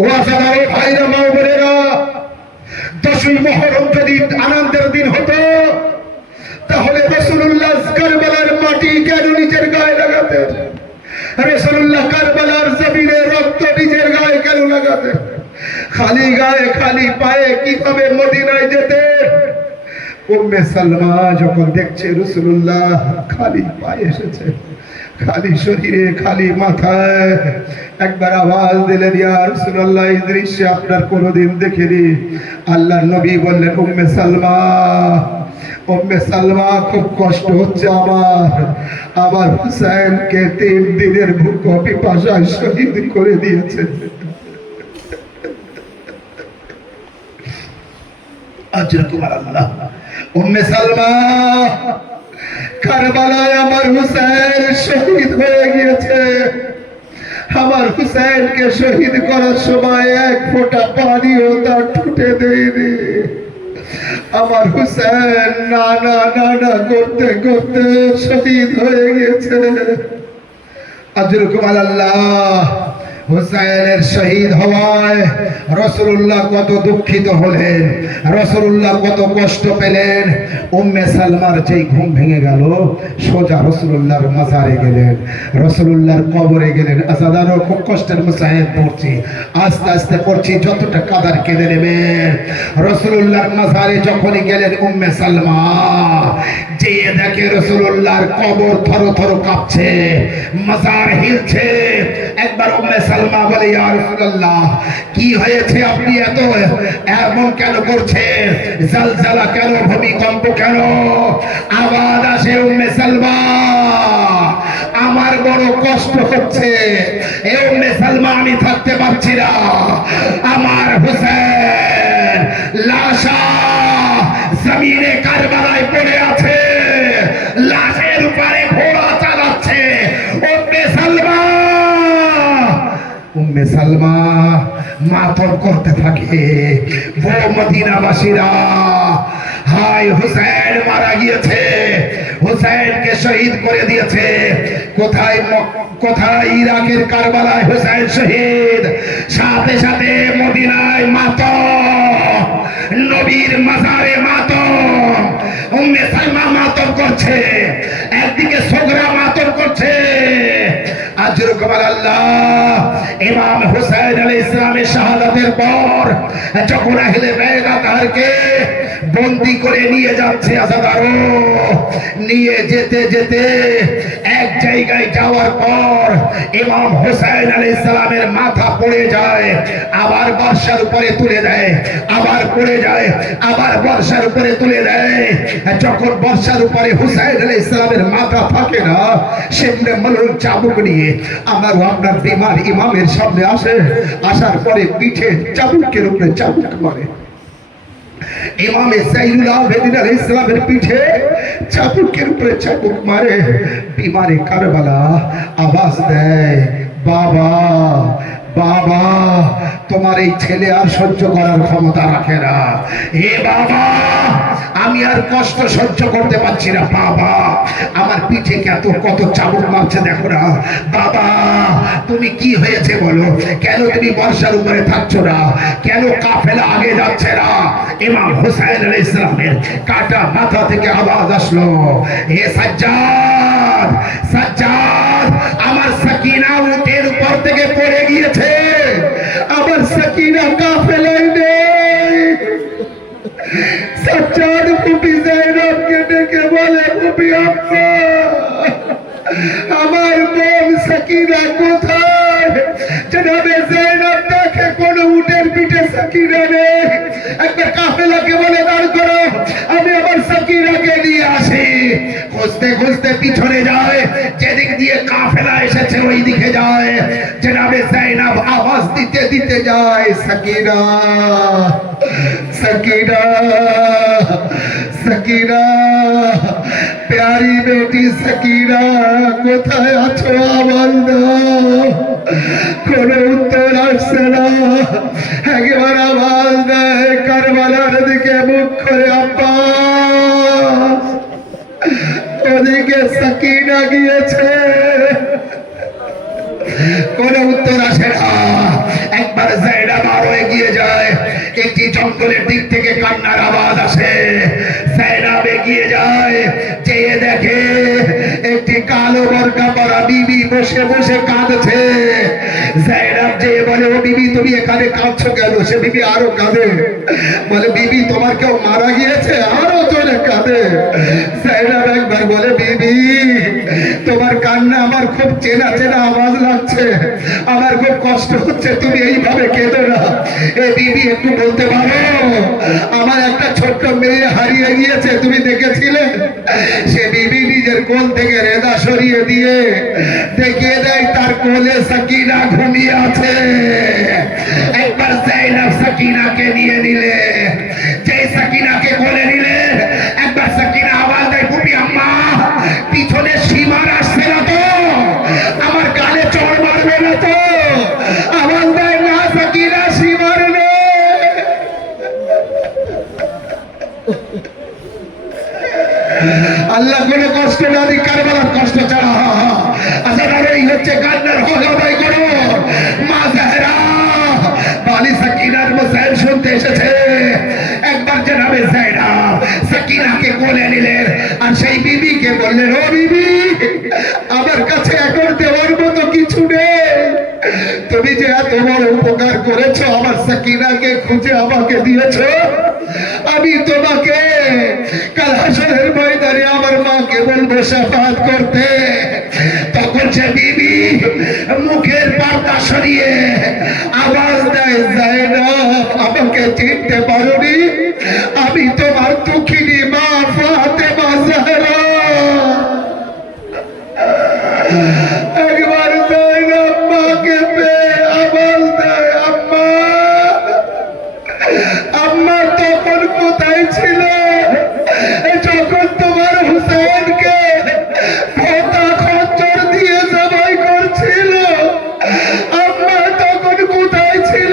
ও আসাদারে ভাইরা, মা বোনেরা, 10ই মুহররম যদি আনন্দের দিন হতো তাহলে রাসূলুল্লাহ কারবালার মাটি কেন নিজের গায়ে লাগাতেন? রাসূলুল্লাহ কারবালার জমিনে রক্ত নিজের গায়ে কেন লাগাতেন? খালি গায়ে খালি পায়ে কিভাবে মদিনায় যেতেন? উম্মে সালমা যখন দেখছে রাসূলুল্লাহ খালি পায়ে এসেছে, খালি শরীরে খালি মাথায়, একবার আওয়াজ দিলেন, ইয়া রাসূলুল্লাহ, এই দৃশ্য আপনার কোনোদিন দেখিনি। আল্লাহর নবী বললেন, উম্মে সালমা, উম্মে সালমা, খুব কষ্ট হচ্ছে আমার হুসাইনকে 3 দিনের ভূখ পিপাসায় শহীদ করে দিয়েছে। আজরাকুমার আল্লাহ, উম্মে সালমা, কারবালায় আমার হুসাইন শহীদ হয়ে গিয়েছে। আমার হুসাইনকে শহীদ করার সময় এক ফোঁটা পানিও তার ঠুটে দেয়নি। আমার হুসাইন না না না না করতে করতে শহীদ হয়ে গিয়েছে। আজরকুম আল্লাহ, হুসাইনের শহীদ হওয়ায় রাসূলুল্লাহ কত দুঃখিত হলেন, রাসূলুল্লাহ কত কষ্ট পেলেন। উম্মে সালমার যেই ঘুম ভেঙে গেল, সোজা রাসূলুল্লাহর মাজারে গেলেন, রাসূলুল্লাহর কবরে গেলেন। আজাদারও খুব কষ্টের মুসাহিদ পড়ছি, আস্তে আস্তে পড়ছি, যতটা কাদার কেঁদে নেবেন। রাসূলুল্লাহর মাজারে যখনই গেলেন উম্মে সালমা, যেয়ে দেখে রাসূলুল্লাহর কবর থরথর কাঁপছে, মাজার হিলছে। একবার উম্মে সালমা বলে, ইয়া রাসূলুল্লাহ, কি হয়েছে? আপনি এমন কেন করছেন? জালজালা কেন? ভূমিকম্প কেন? আওয়াজ আসে, উম্মে সালমা, আমার বড় কষ্ট হচ্ছে। এ উম্মে সালমা, আমি থাকতে পারছি না। আমার হুসাইন লাশা জমিনে কারবালায় পড়ে আছে, লাশের উপরে ঘোড়া চালাচ্ছে। উম্মে সালমা, উম্মে সালমা মাতম করতে থাকে। ও মদিনাবাসীরা, হায় হুসাইন মারা গিয়েছে, হুসাইনকে শহীদ করে দিয়েছে। কোথায় কোথায়? ইরাকের কারবালায় হুসাইন শহীদ, সাথে সাথে মদিনায় মাতম, নবীর মাজারে মাতম। উম্মে সালমা মাতম করছে, একদিকে সোগরা মাতম করছে। আজরকুম আল্লাহ, ইমাম হুসাইন আলাইহিস সালামের শাহাদাতের পর যখন আহলে বাইত তারকে বন্দী করে নিয়ে যাচ্ছে, আজাদারো নিয়ে যেতে যেতে এক জায়গায় যাওয়ার পর ইমাম হুসাইন আলাইহিস সালামের মাথা পড়ে যায়, আবার বর্ষার উপরে তুলে দেয়, আবার পড়ে যায়, আবার বর্ষার উপরে তুলে দেয়। যখন বর্ষার উপরে হুসাইন আলাইহিস সালামের মাথা থাকে না, সেমনে মলুল চাবুক নিয়ে আমার আপনার বিমার ইমামের সামনে আসে, আসার পরে পিঠে চাবুকের উপরে চাবুক মারে। ইমামে সাইয়্যিদুল আবেদিন আলাইহিস সালামের পিঠে চাবুকের উপরে চাবুক মারে। বিমারে কারবালা আওয়াজ দেয়, বাবা বাবা, তোমার এই ছেলে আর সহ্য করার ক্ষমতা রাখে না। এ বাবা, আমি আর কষ্ট সহ্য করতে পারছি না। বাবা, আমার পিঠে কত চাবুক মারছে দেখো না। বাবা, তুমি কি হয়েছে বলো? কেন তুমি বর্ষার উপরে থাকছো না? কেন কাফেলা আগে যাচ্ছে না? ইমাম হুসাইন আলাইহিস সালামের কাটা মাথা থেকে আওয়াজ আসলো, এ সাজ্জাদ, সাজ্জাদ, আমার সাকিনা উটের উপর থেকে পড়ে গিয়েছে, আমার সাকিনা কাফেলায় নেই। সাজ্জাদ ফুপি যায়নবকে ডেকে বলে, ফুপি আম্মা, আমার বোন সাকিনা কোথায়? জনাবে যায়নব দেখে কোন উটের পিঠে সাকিনা নেই। একটা কাফেলাকে বলে, দাঁড় করো, আমি আমার সাকিনাকে নিয়ে আসি। খুঁজতে খুঁজতে পিছনে যায়, যেদিক দিয়ে কাফেলা এসেছে ওই দিকে যায়। জনাবে যায়নব আওয়াজ দিতে দিতে যায়, সাকিনা, সাকিনা, সাকিনা, প্যারি বেটি সাকিনা, কোথায় আছো? আওয়াজ দাও। কোন উত্তর আসছে না। একবার আওয়াজ দেয়, কারবালার দিকে মুখ করে, আব্বাস। ওদিকে সাকিনা গিয়েছে, কোন উত্তর আসে না। একবার যায়নব আরো এগিয়ে যায়, একটি জঙ্গলের দিক থেকে কান্নার আওয়াজ আসে। জায়নাব এগিয়ে যায়, চেয়ে দেখে একটি কালো বোরকা পরা বিবি বসে বসে কাঁদছে। জায়নাব যে বলে, ও বিবি তুমি এখানে কাঁদছো কেন? সে বিবি আরো কাঁদে, বলে বিবি তোমার কেউ মারা গিয়েছে? আরো জোরে কাঁদে। জায়নাব একবার বলে, বিবি তোমার কান্না আমার খুব চেনা চেনা আওয়াজ লাগছে, আমার খুব কষ্ট হচ্ছে, তুমি এইভাবে কেঁদো না। এ বিবি একটু বলতে পারো, আমার একটা ছোট্ট মেয়ে হারিয়ে গিয়েছে, তুমি দেখেছিলে? সে বিবি নিজের কোল থেকে রেদা সরিয়ে দিয়ে দেখিয়ে দেয় তার কোলে সাকিনা ঘুমিয়ে আছে। একবার জাইনাব সাকিনাকে নিয়ে নিলে, যে সাকিনাকে কোলে নিলে, একবার সাকিনা আওয়াজ দেয়, বুবি আম্মা পিছনে সীমার আসছে না তো? আমার গালে চড় মারবে না তো? আওয়াজ দেয়, না সাকিনা সীমার নেই। আল্লাহ কোনো কষ্ট না দিক, কারবালার কষ্ট ছাড়া। আসলে এই হচ্ছে কান্নার হল আদায় করো। মা জাহেরা বালি সাকিনার মোসাইল শুনতে এসেছে। একবার জানাবে জায়নাব সাকিনাকে কোলে নিলেন, আর সেই বিবিকে বললেন, ও বিবি আমার কাছে এখন দেওয়ার মতো কিছু নেই, তুমি যে এত বড় উপকার করেছো, আমার সাকিনাকে খুঁজে আমাকে দিয়েছো, আমি তোমাকে কাল হাসরের ময়দানে আমার মাকে বলবো শাফাআত করতে। তখন সে বিবি মুখের পর্দা সরিয়ে আওয়াজ দেয়, জায়নাব আমাকে চিনতে পারোনি? আমি তোমার দুঃখিনী মা ফাতেমা জাহরা। একবার জায়নাব মাকে পেয়ে আওয়াজ দেয়, আম্মা আম্মা তখন কোথায় ছিল যখন তোমার হুসেনকে ভোতা খঞ্জর দিয়ে জবাই করছিল? আম্মা তখন কোথায় ছিল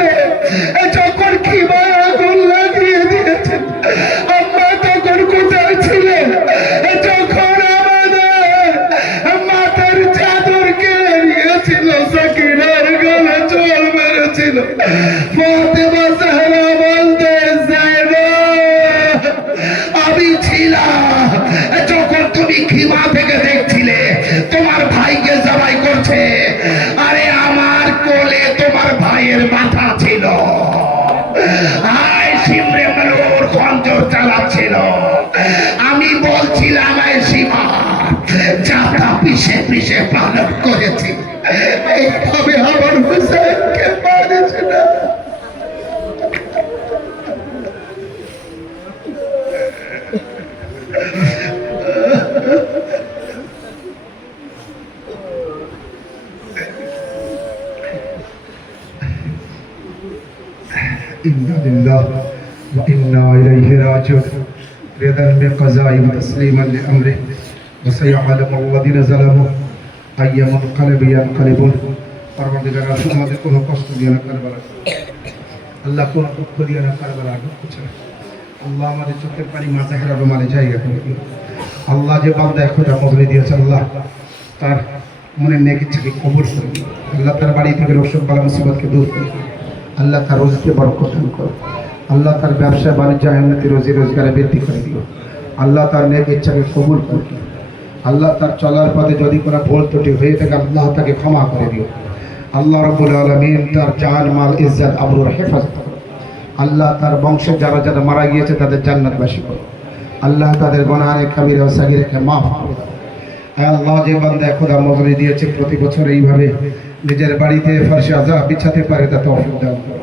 যখন খিমায় আগুন লাগিয়ে দিয়েছে? আম্মা তখন কোথায় ছিল যখন আমাদের মাথার চাদরকে নিয়েছিল, সাকিনার গলা চল মেরেছিল? ফাতেমা জাহরা বলতে, জায়নাব আমি ছিলাম যখন তুমি খিমা থেকে দেখছিলে তোমার ভাইকে জবাই করছে, আরে আমার কোলে তোমার ভাইয়ের মাথা ছিল, আয় সিমরে মালোর খঞ্জর চালাচ্ছিল, আমি বলছিলাম আয় সীমা যাতা পিছে পিছে পালন করেছি, এইভাবে আমার হুসেনকে মারেছে না। إنا لله وإنا إليه راجعون رضا بقضاء وتسليما لأمره وسيعلم الذين ظلموا أي منقلب ينقلبون। পরবর্তীকালে আমাদের কোনো কষ্ট দিয়ে না কারবালা, আল্লাহ কোনো দুঃখ দিয়ে না কারবালা দুঃখ ছাড়া। আল্লাহ আমাদের চোখের পানি মা জাহেরা রুমালে জায়গা করে দিও। আল্লাহ যে বান্দা খোঁজা মজলি দিয়েছে, আল্লাহ তার মনের নেক ইচ্ছাকে কবুল করে দিও। আল্লাহ তার বাড়ি থেকে রোশন বালা মুসিবতকে দূর করে দিও। আল্লাহ তার রোজকে বরকত দান করো। আল্লাহ তার ব্যবসা বাণিজ্য উন্নতি রোজি রোজগারে বৃদ্ধি করে দিও। আল্লাহ তার নেক ইচ্ছাকে কবুল করে দিও। আল্লাহ তার চলার পথে যদি কোনো ভুল ত্রুটি হয়ে থাকে আল্লাহ তাকে ক্ষমা করে দিও। আল্লাহ রাব্বুল আলামিন তার জান মাল ইজ্জত আবরুর হেফাজত করো। আল্লাহ তার বংশের যারা যারা মারা গিয়েছে তাদের জান্নাতবাসী করো। আল্লাহ তাদের গুনাহ কাবীরা ও সাগীরাকে মাফ করে দাও। আল্লাহ যে বান্দা খোদা মজলি দিয়েছে প্রতি বছর এইভাবে নিজের বাড়িতে ফারশে আযা বিছাতে পারে তা তৌফিক দান করো।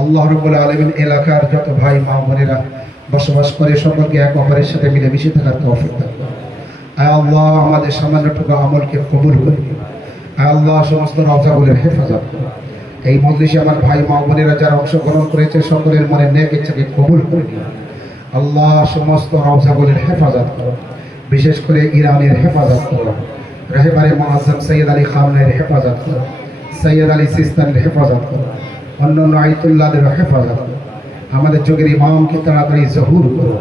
আল্লাহ রাব্বুল আলামিন এলাকার যত ভাই মা বোনেরা বসবাস করে সকলকে এক অপরের সাথে মিলেমিশে থাকার তৌফিক দান করো। আল্লাহ আমাদের সামান্যটুকু আমলকে কবুল করে দিও। আল্লাহ সমস্ত রওজাগুলোর হেফাজত করো। এই মজলিসে আমার ভাই মা বোনেরা যারা অংশগ্রহণ করেছে সকলের মনে নেক ইচ্ছাকে কবুল করে দিও। আল্লাহ সমস্ত রওজাগুলোর হেফাজত করো, বিশেষ করে ইরানের হেফাজত করো। রাহবারে মুআজ্জম সৈয়দ আলী খানের হেফাজত করো, সৈয়দ আলী সিস্তানের হেফাজত করো, অন্যান্য আয়াতুল্লাহদের হেফাজত করো। আমাদের যুগের ইমামকে তাড়াতাড়ি জহুর করো,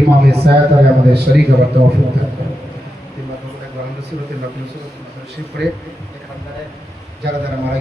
ইমামে সায়াতারে আমাদের শরীক হওয়ার তৌফিক দান করো। যারা যারা মারা